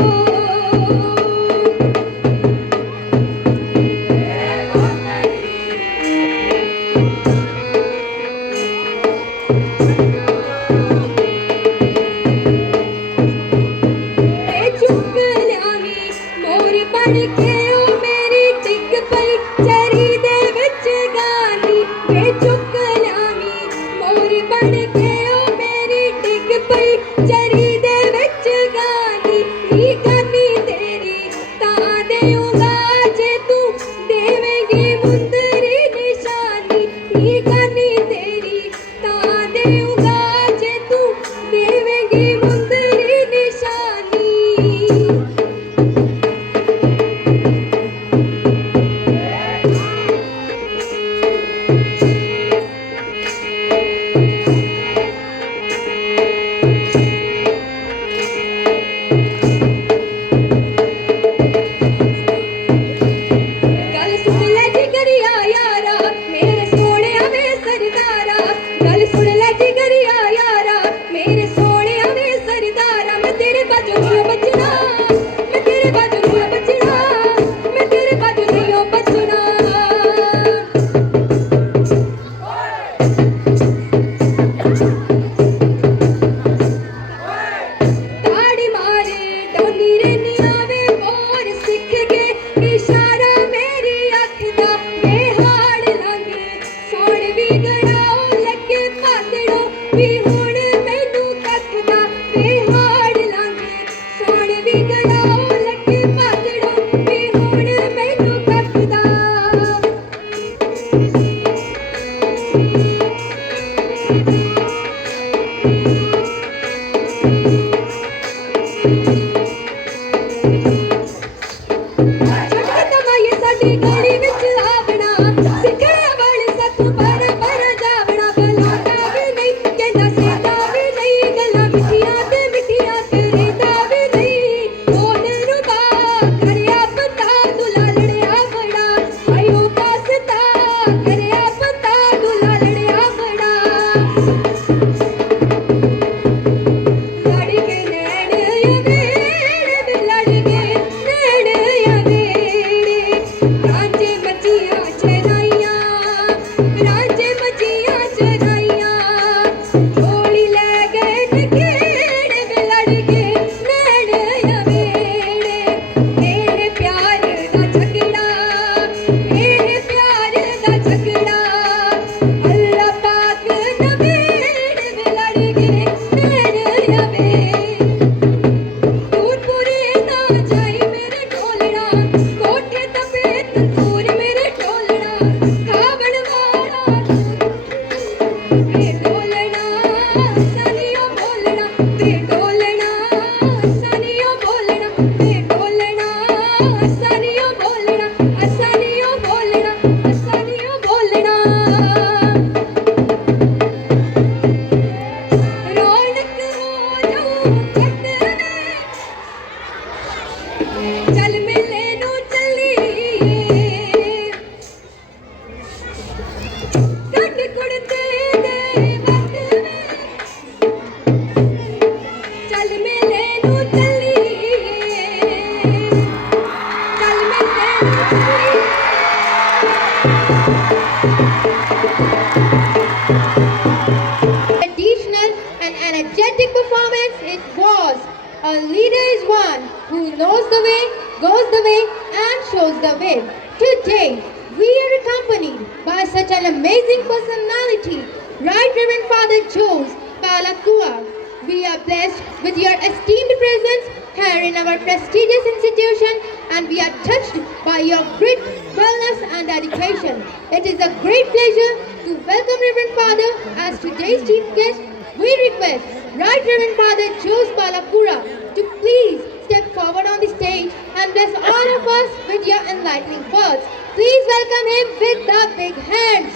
Traditional and energetic performance it was. A leader is one who knows the way, goes the way, and shows the way. Today, we are accompanied by such an amazing personality, Right Reverend Father Jose Palakua. We are blessed with your esteemed presence here in our prestigious institution, and we are touched by your great wellness and dedication. It is a great pleasure to welcome Reverend Father as today's chief guest. We request Right Reverend Father Jose Palakura to please step forward on the stage and bless all of us with your enlightening words. Please welcome him with the big hands.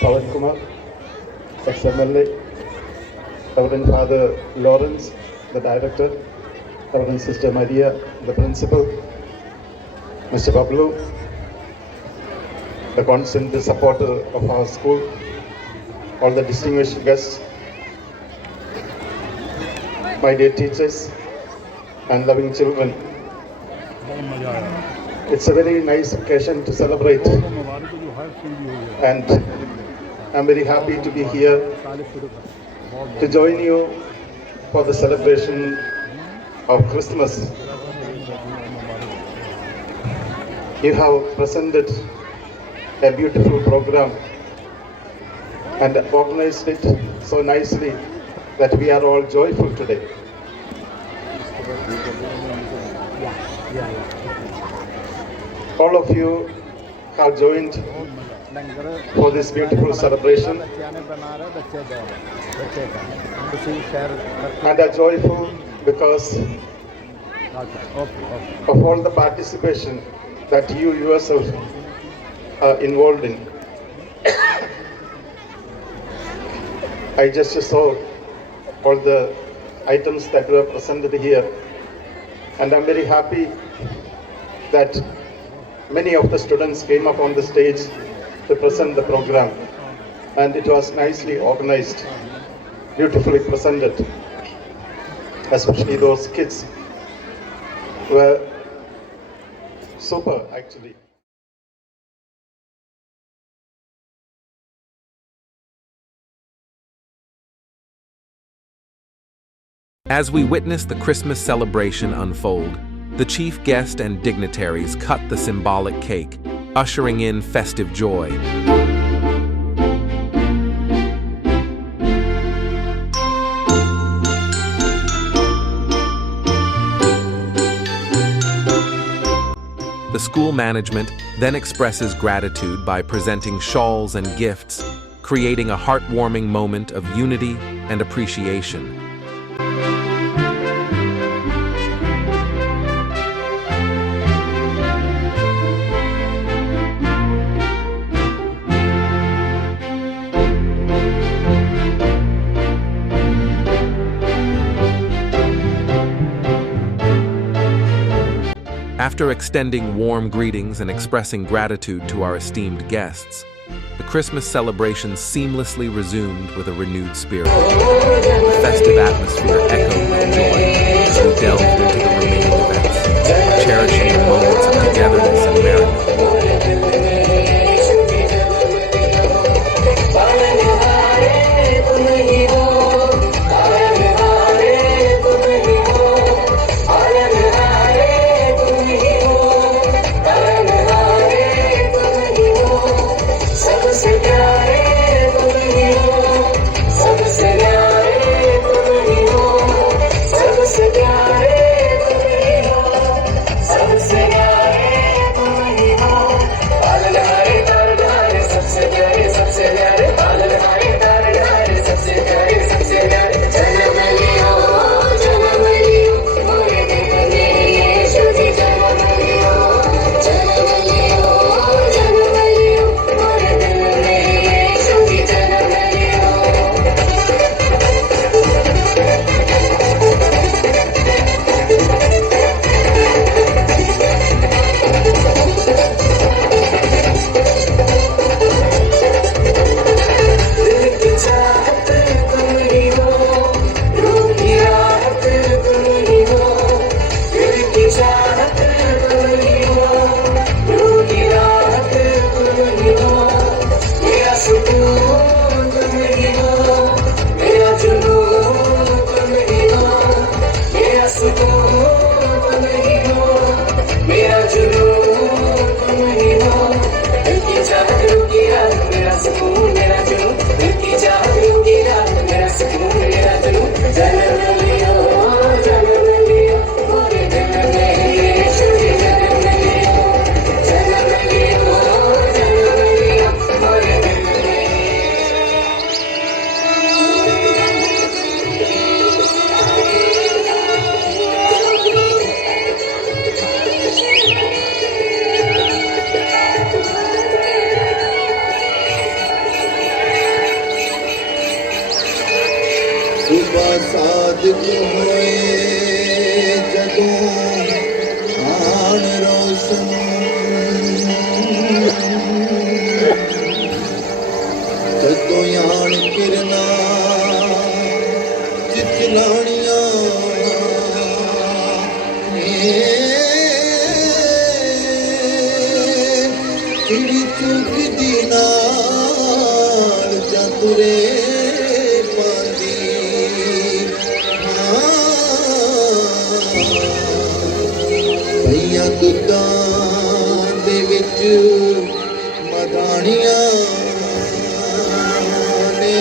Pawan Kumar, ex-MLA, Reverend Father Lawrence, the Director, Reverend Sister Maria, the Principal, Mr. Pablo, the constant supporter of our school, all the distinguished guests, my dear teachers and loving children. It's a very nice occasion to celebrate, and I'm very happy to be here to join you for the celebration of Christmas. You have presented a beautiful program and organized it so nicely that we are all joyful today. All of you have joined for this beautiful celebration and are joyful because of all the participation that you yourself are involved in. I just saw all the items that were presented here, and I'm very happy that many of the students came up on the stage to present the program, and it was nicely organized, beautifully presented. Especially those kids were super, actually. As we witness the Christmas celebration unfold, the chief guest and dignitaries cut the symbolic cake, ushering in festive joy. The school management then expresses gratitude by presenting shawls and gifts, creating a heartwarming moment of unity and appreciation. After extending warm greetings and expressing gratitude to our esteemed guests, the Christmas celebration seamlessly resumed with a renewed spirit. The festive atmosphere echoed with joy as we delved into the remaining events, cherishing the moments of togetherness and merriment. किरना चिचलानियां चिड़ी चुगदी नाल चतुरे पांदी भैया दुद्धां दे विच मदानियां ने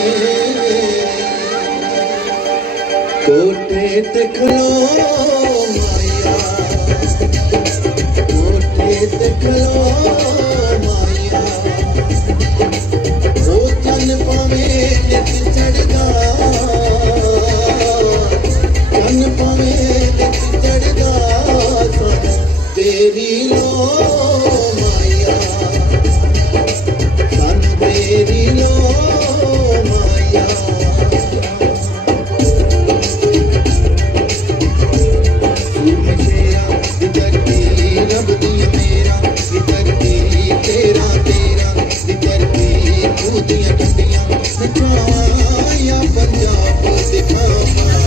कोठे ते खलो माया कोठे ते खलो माया ओ चन पावे नित चढ़दा चन पावे नित चढ़दा सन तेरी लो माया सन तेरी लो माया मशेरा दिकरती रब दी मेरा दिकरती तेरा तेरा दिकरती तू दियां टंडियां दिखाया पंजाब दिखावा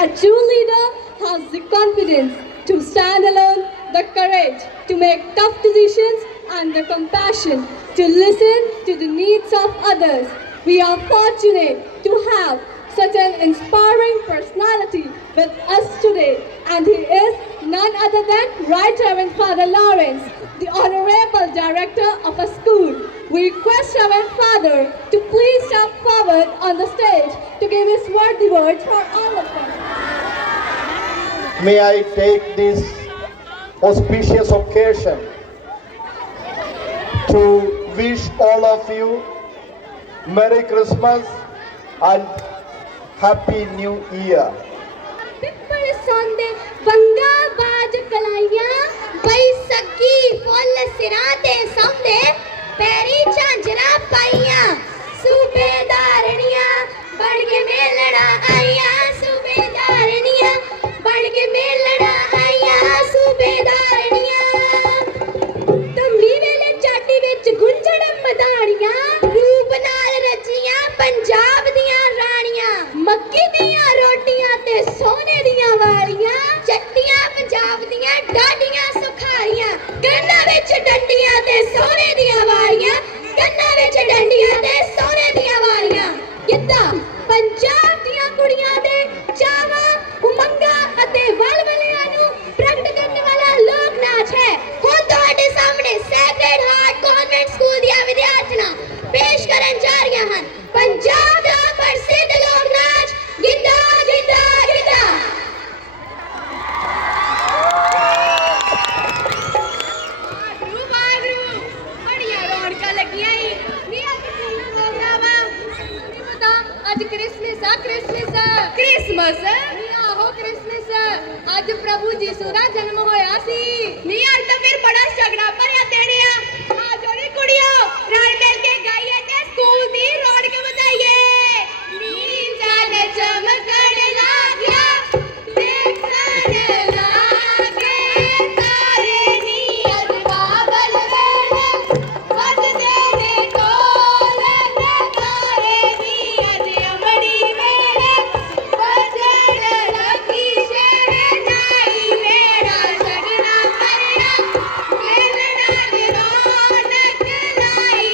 A true leader has the confidence to stand alone, the courage to make tough decisions, and the compassion to listen to the needs of others. We are fortunate to have such an inspiring personality with us today, and he is none other than Right Reverend Father Lawrence, the Honorable Director of a school. We request Reverend Father to please step forward on the stage to give his worthy words for all of us. May I take this auspicious occasion to wish all of you Merry Christmas and Happy New Year. ਪਿੱਪਲ ਸੌਂਦੇ ਵੰਗਾ ਬਾਜ ਕਲਾਈਆਂ ਬਈ ਸੱਗੀ ਫੁੱਲ ਸਿਰਾਂ ਤੇ ਸੌਂਦੇ ਪੈਰੀ ਝਾਂਜਰਾਂ ਪਾਈਆਂ ਸੂਬੇਦਾਰਣੀਆਂ ਬਣ ਕੇ ਮੇਲਣਾ ਆਈਆਂ ਸੂਬੇਦਾਰਣੀਆਂ ਬਣ ਕੇ ਮੇਲਣਾ ਆਈਆਂ ਸੂਬੇਦਾਰਣੀਆਂ ਤੰਬੀ ਵੇਲੇ ਚਾਟੀ ਵਿੱਚ ਗੁੰਝਣ ਮਦਾਣੀਆਂ ਰੂਪ ਨਾਲ ਰਚੀਆਂ ਪੰਜਾਬ ਦੀਆਂ ਰਾਣੀਆਂ ਮੱਕੀ ਦੀਆਂ ਰੋਟੀਆਂ ਤੇ ਸੋਨੇ ਦੀਆਂ ਵਾਲੀਆਂ ਚੱਟੀਆਂ ਪੰਜਾਬ ਦੀਆਂ ਡਾਡੀਆਂ ਸੁਖਾਰੀਆਂ ਕੰਨਾਂ ਵਿੱਚ ਡੰਡੀਆਂ ਤੇ ਸੋਨੇ ਦੀਆਂ ਵਾਲੀਆਂ ਕੰਨਾਂ ਵਿੱਚ ਡੰਡੀਆਂ ਤੇ ਸੋਨੇ ਦੀਆਂ ਵਾਲੀਆਂ ਗਿੱਧਾ ਪੰਜਾਬ ਦੀਆਂ ਕੁੜੀਆਂ ਦੇ ਚਾਵਾਂ ਉਮੰਗਾਂ ਅਤੇ ਵਲਵਲਿਆਂ ਨੂੰ ਪ੍ਰਗਟ ਕਰਨ ਵਾਲਾ ਲੋਕ ਨਾਚ ਹੈ ਹੁਣ ਤੁਹਾਡੇ ਸਾਹਮਣੇ ਸੈਕਰਡ ਹਾਰਟ ਕਨਵੈਂਟ ਸਕੂਲ ਦੀਆਂ ਵਿਦਿਆਰਥਣਾਂ ਪੇਸ਼ ਕਰਨ ਜਾ ਰਹੀਆਂ ਹਨ ਪੰਜਾਬ ਦਾ ਪ੍ਰਸਿੱਧ ਲੋਕ ਨਾਚ ਗਿੱਧਾ ਗਿੱਧਾ ਗਿੱਧਾ ਵਾਹਿਗੁਰੂ ਬੜੀਆਂ ਰੌਣਕਾਂ ਲੱਗੀਆਂ ਈ ਨੀ ਅੱਜ ਕੀ ਪ੍ਰੋਗਰਾਮ ਨਹੀਂ ਪਤਾ ਅੱਜ ਕ੍ਰਿਸਮਸ ਆ ਕ੍ਰਿਸਮਸ ਨੀ ਆਹੋ ਕ੍ਰਿਸਮਸ ਅੱਜ ਪ੍ਰਭੂ ਯਿਸੂ ਦਾ ਜਨਮ ਹੋਇਆ ਸੀ ਨੀ ਅੱਜ ਤਾਂ ਫਿਰ ਬੜਾ ਸ਼ਗਨਾ ਭਰਿਆ ਦੇਣੇ ਆ ਜੋੜੀ ਕੁੜੀਓ ਰਲ ਮਿਲ ਕੇ ਗਾਈਏ ਤੇ ਸਕੂਲ ਦੀ ਰੌਣਕ ਵਧਾਈਏ ਨੀ ਚੱਲ ਚਮਕਣ ਲੱਗਿਆ ਦੇਖਣ ਲੱਗੇ ਤਾਰੇ ਨੀ ਅੱਜ ਬਾਬਲ ਵੇਲੇ ਵੱਜਦੇ ਨੇ ਢੋਲ ਤਾਰੇ ਨੀ ਅੱਜ ਅਮੜੀ ਵੇਲੇ ਵੱਜਣ ਲੱਗੀ ਸ਼ਹਿਨਾਈ ਵੇੜਾ ਸਗਨਾ ਭਰਿਆ ਮੇਲਣਾ ਦੀ ਰੌਣਕ ਲਾਈ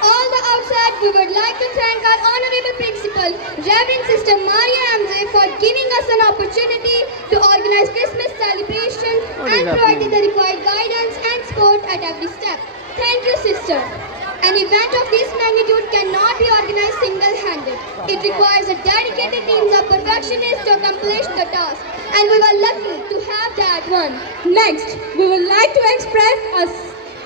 All the outside, we would like to thank our honorable principal. Principal, Reverend Sister Maria MJ, for giving us an opportunity to organize Christmas celebration and providing the required guidance and support at every step. Thank you, Sister. An event of this magnitude cannot be organized single-handed. It requires a dedicated team of perfectionists to accomplish the task, and we were lucky to have that one. Next, we would like to express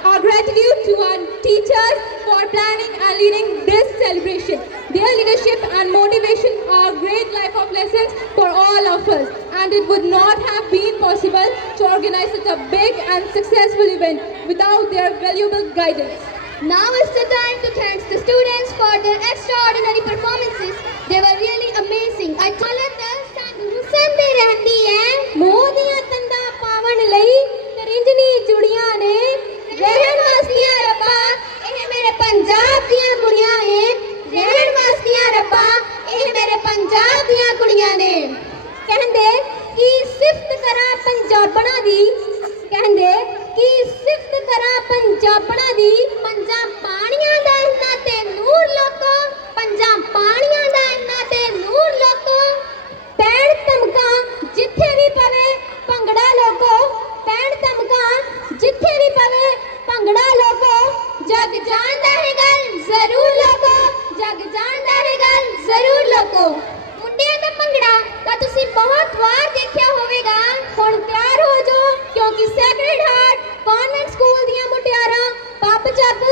our gratitude to our teachers for planning and leading this celebration. Their leadership and motivation are great life of lessons for all of us, and it would not have been possible to organize such a big and successful event without their valuable guidance. Now is the time to thank the students for their extraordinary performances. They were really amazing. I ਸੰਦੇ ਰਹਿੰਦੀ ਹੈ ਮੋਹ ਦੀਆਂ ਤੰਦਾਂ ਪਾਵਣ ਲਈ ਤਰਿੰਜਨੀ ਚੁੜੀਆਂ ਨੇ ਰਹਿਣ ਵਾਸਤੀਆਂ ਰੱਬਾ ਇਹ ਮੇਰੇ ਪੰਜਾਬ ਦੀਆਂ ਕੁੜੀਆਂ ਨੇ ਰਹਿਣ ਵਾਸਤੀਆਂ ਰੱਬਾ ਇਹ ਮੇਰੇ ਪੰਜਾਬ ਦੀਆਂ ਕੁੜੀਆਂ ਨੇ ਕਹਿੰਦੇ ਕੀ ਸਿਫਤ ਕਰਾਂ ਪੰਜਾਬਣਾਂ ਦੀ ਕਹਿੰਦੇ ਕੀ ਸਿਫਤ ਕਰਾਂ ਪੰਜਾਬਣਾਂ ਦੀ ਪੰਜਾਂ ਪਾਣੀਆਂ ਦਾ ਇਹਨਾਂ ਤੇ ਨੂਰ ਲੋਕੋ ਪੰਜਾਂ ਪਾਣੀਆਂ ਦਾ ਇਹਨਾਂ ਤੇ ਨੂਰ ਲੋਕੋ ਪੈਣ ਧਮਕਾ ਜਿੱਥੇ ਵੀ ਪਵੇ ਭੰਗੜਾ ਲੋਕੋ ਪੈਣ ਧਮਕਾ ਜਿੱਥੇ ਵੀ ਪਵੇ ਭੰਗੜਾ ਲੋਕੋ ਜਗ ਜਾਣਦਾ ਹੈ ਗੱਲ ਜ਼ਰੂਰ ਲੋਕੋ ਜਗ ਜਾਣਦਾ ਹੈ ਗੱਲ ਜ਼ਰੂਰ ਲੋਕੋ ਮੁੰਡਿਆਂ ਦਾ ਭੰਗੜਾ ਤਾਂ ਤੁਸੀਂ ਬਹੁਤ ਵਾਰ ਦੇਖਿਆ ਹੋਵੇਗਾ ਹੁਣ ਤਿਆਰ ਹੋ ਜਾਓ ਕਿਉਂਕਿ ਸੈਕਰਡ ਹਾਰਟ ਕਨਵੈਂਟ ਸਕੂਲ ਦੀਆਂ ਮੁਟਿਆਰਾਂ ਪੱਪ ਚੱਕ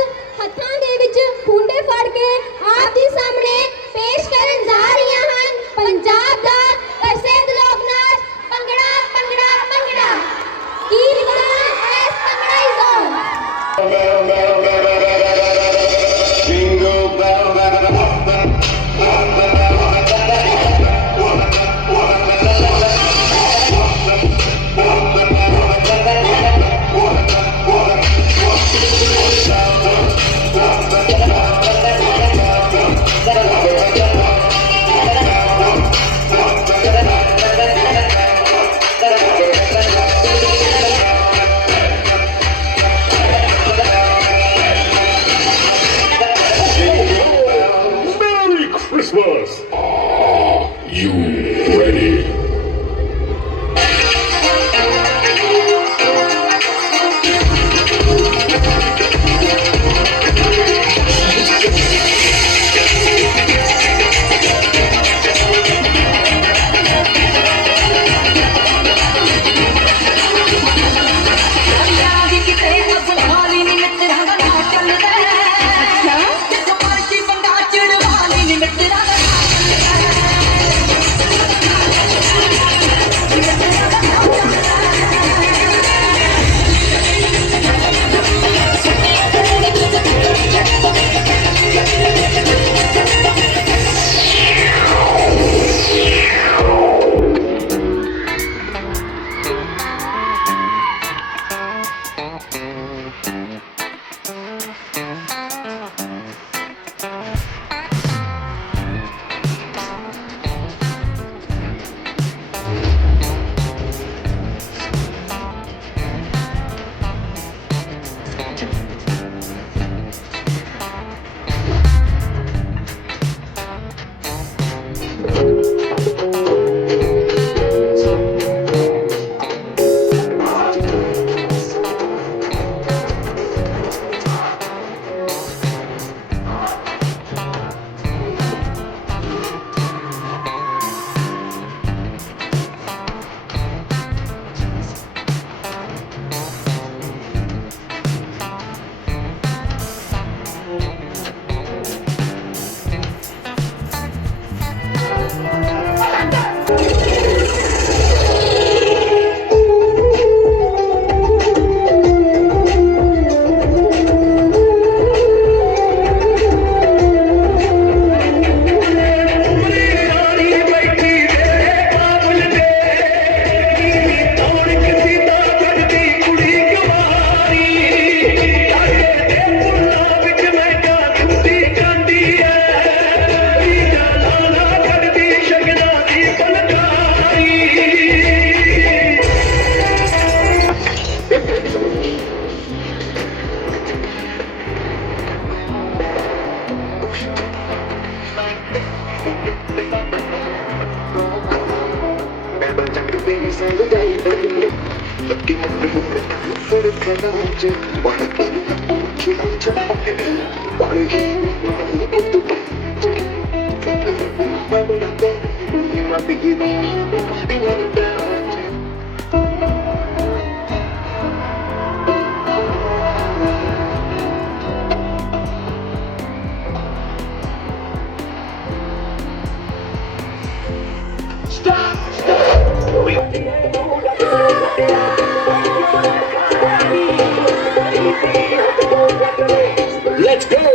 ਹੱਥਾਂ ਦੇ ਵਿੱਚ ਖੁੰਡੇ ਫੜ ਕੇ ਆਪ ਦੇ ਸਾਹਮਣੇ ਪੇਸ਼ ਕਰਨ ਜਾ ਰਹੀਆਂ ਹਨ ਪੰਜਾਬ ਦਾ ਪ੍ਰਸਿੱਧ ਲੋਕ ਨਾਚ ਭੰਗੜਾ ਭੰਗੜਾ ਭੰਗੜਾ ਕੀ ਰਿਕਾ ਐਸ bhangra is on Jingle bell, Merry Christmas! Are you ready? Let's go!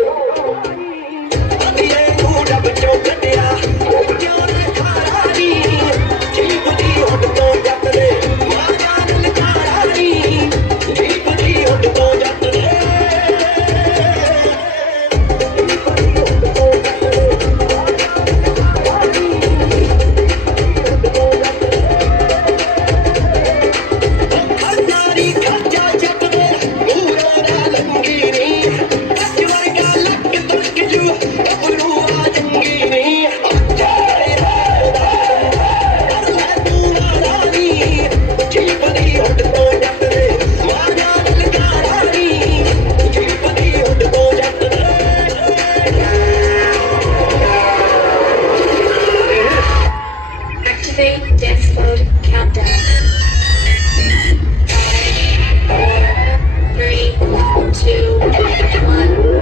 Activate dance mode countdown. 5, 4, 3, 2, 1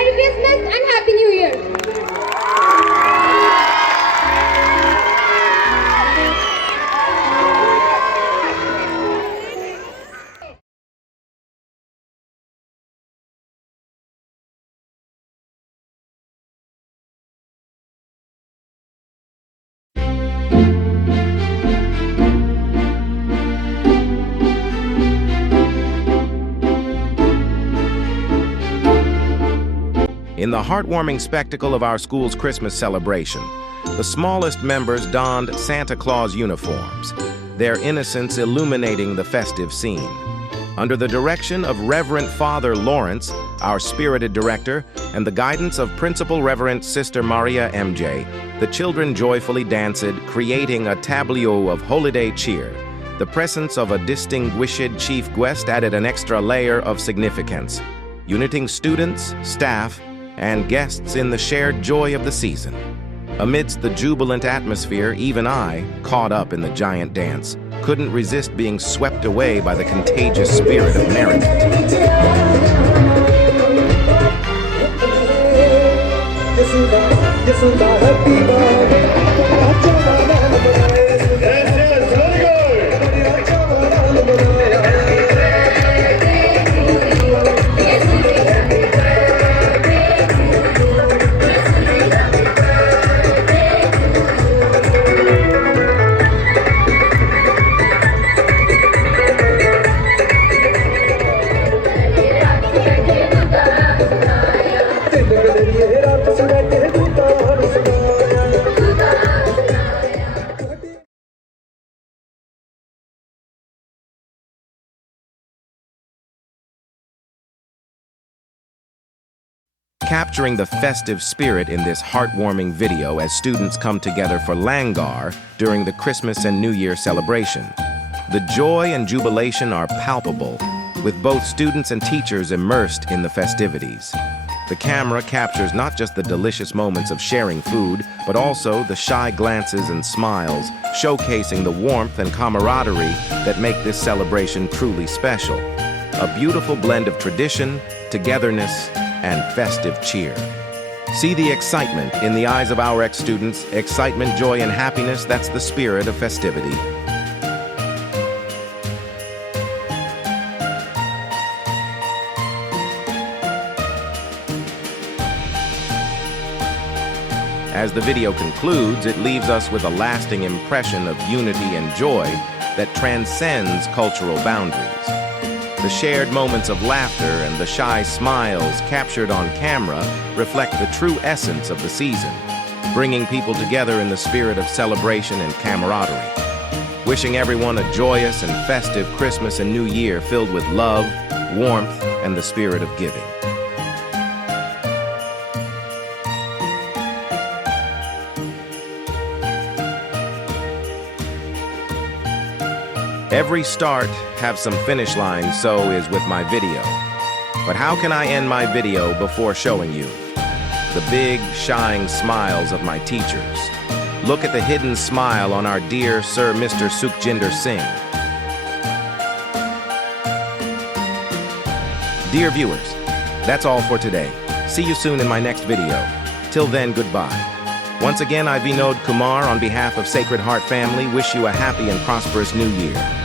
Merry Christmas and Happy New Year. In the heartwarming spectacle of our school's Christmas celebration, the smallest members donned Santa Claus uniforms, their innocence illuminating the festive scene. Under the direction of Reverend Father Lawrence, our spirited director, and the guidance of Principal Reverend Sister Maria MJ, the children joyfully danced, creating a tableau of holiday cheer. The presence of a distinguished chief guest added an extra layer of significance, uniting students, staff, and guests in the shared joy of the season. Amidst the jubilant atmosphere, even I, caught up in the giant dance, couldn't resist being swept away by the contagious spirit of merriment. Capturing the festive spirit in this heartwarming video as students come together for Langar during the Christmas and New Year celebration. The joy and jubilation are palpable, with both students and teachers immersed in the festivities. The camera captures not just the delicious moments of sharing food, but also the shy glances and smiles, showcasing the warmth and camaraderie that make this celebration truly special. A beautiful blend of tradition, togetherness, and festive cheer. See the excitement in the eyes of our ex-students, excitement, joy, and happiness. That's the spirit of festivity. As the video concludes, it leaves us with a lasting impression of unity and joy that transcends cultural boundaries. The shared moments of laughter and the shy smiles captured on camera reflect the true essence of the season, bringing people together in the spirit of celebration and camaraderie. Wishing everyone a joyous and festive Christmas and New Year filled with love, warmth, and the spirit of giving. Every start have some finish line, so is with my video. But how can I end my video before showing you the big, shining smiles of my teachers? Look at the hidden smile on our dear Sir Mr. Sukhjinder Singh. Dear viewers, that's all for today. See you soon in my next video. Till then, goodbye. Once again, I, Vinod Kumar, on behalf of Sacred Heart family, wish you a happy and prosperous New Year.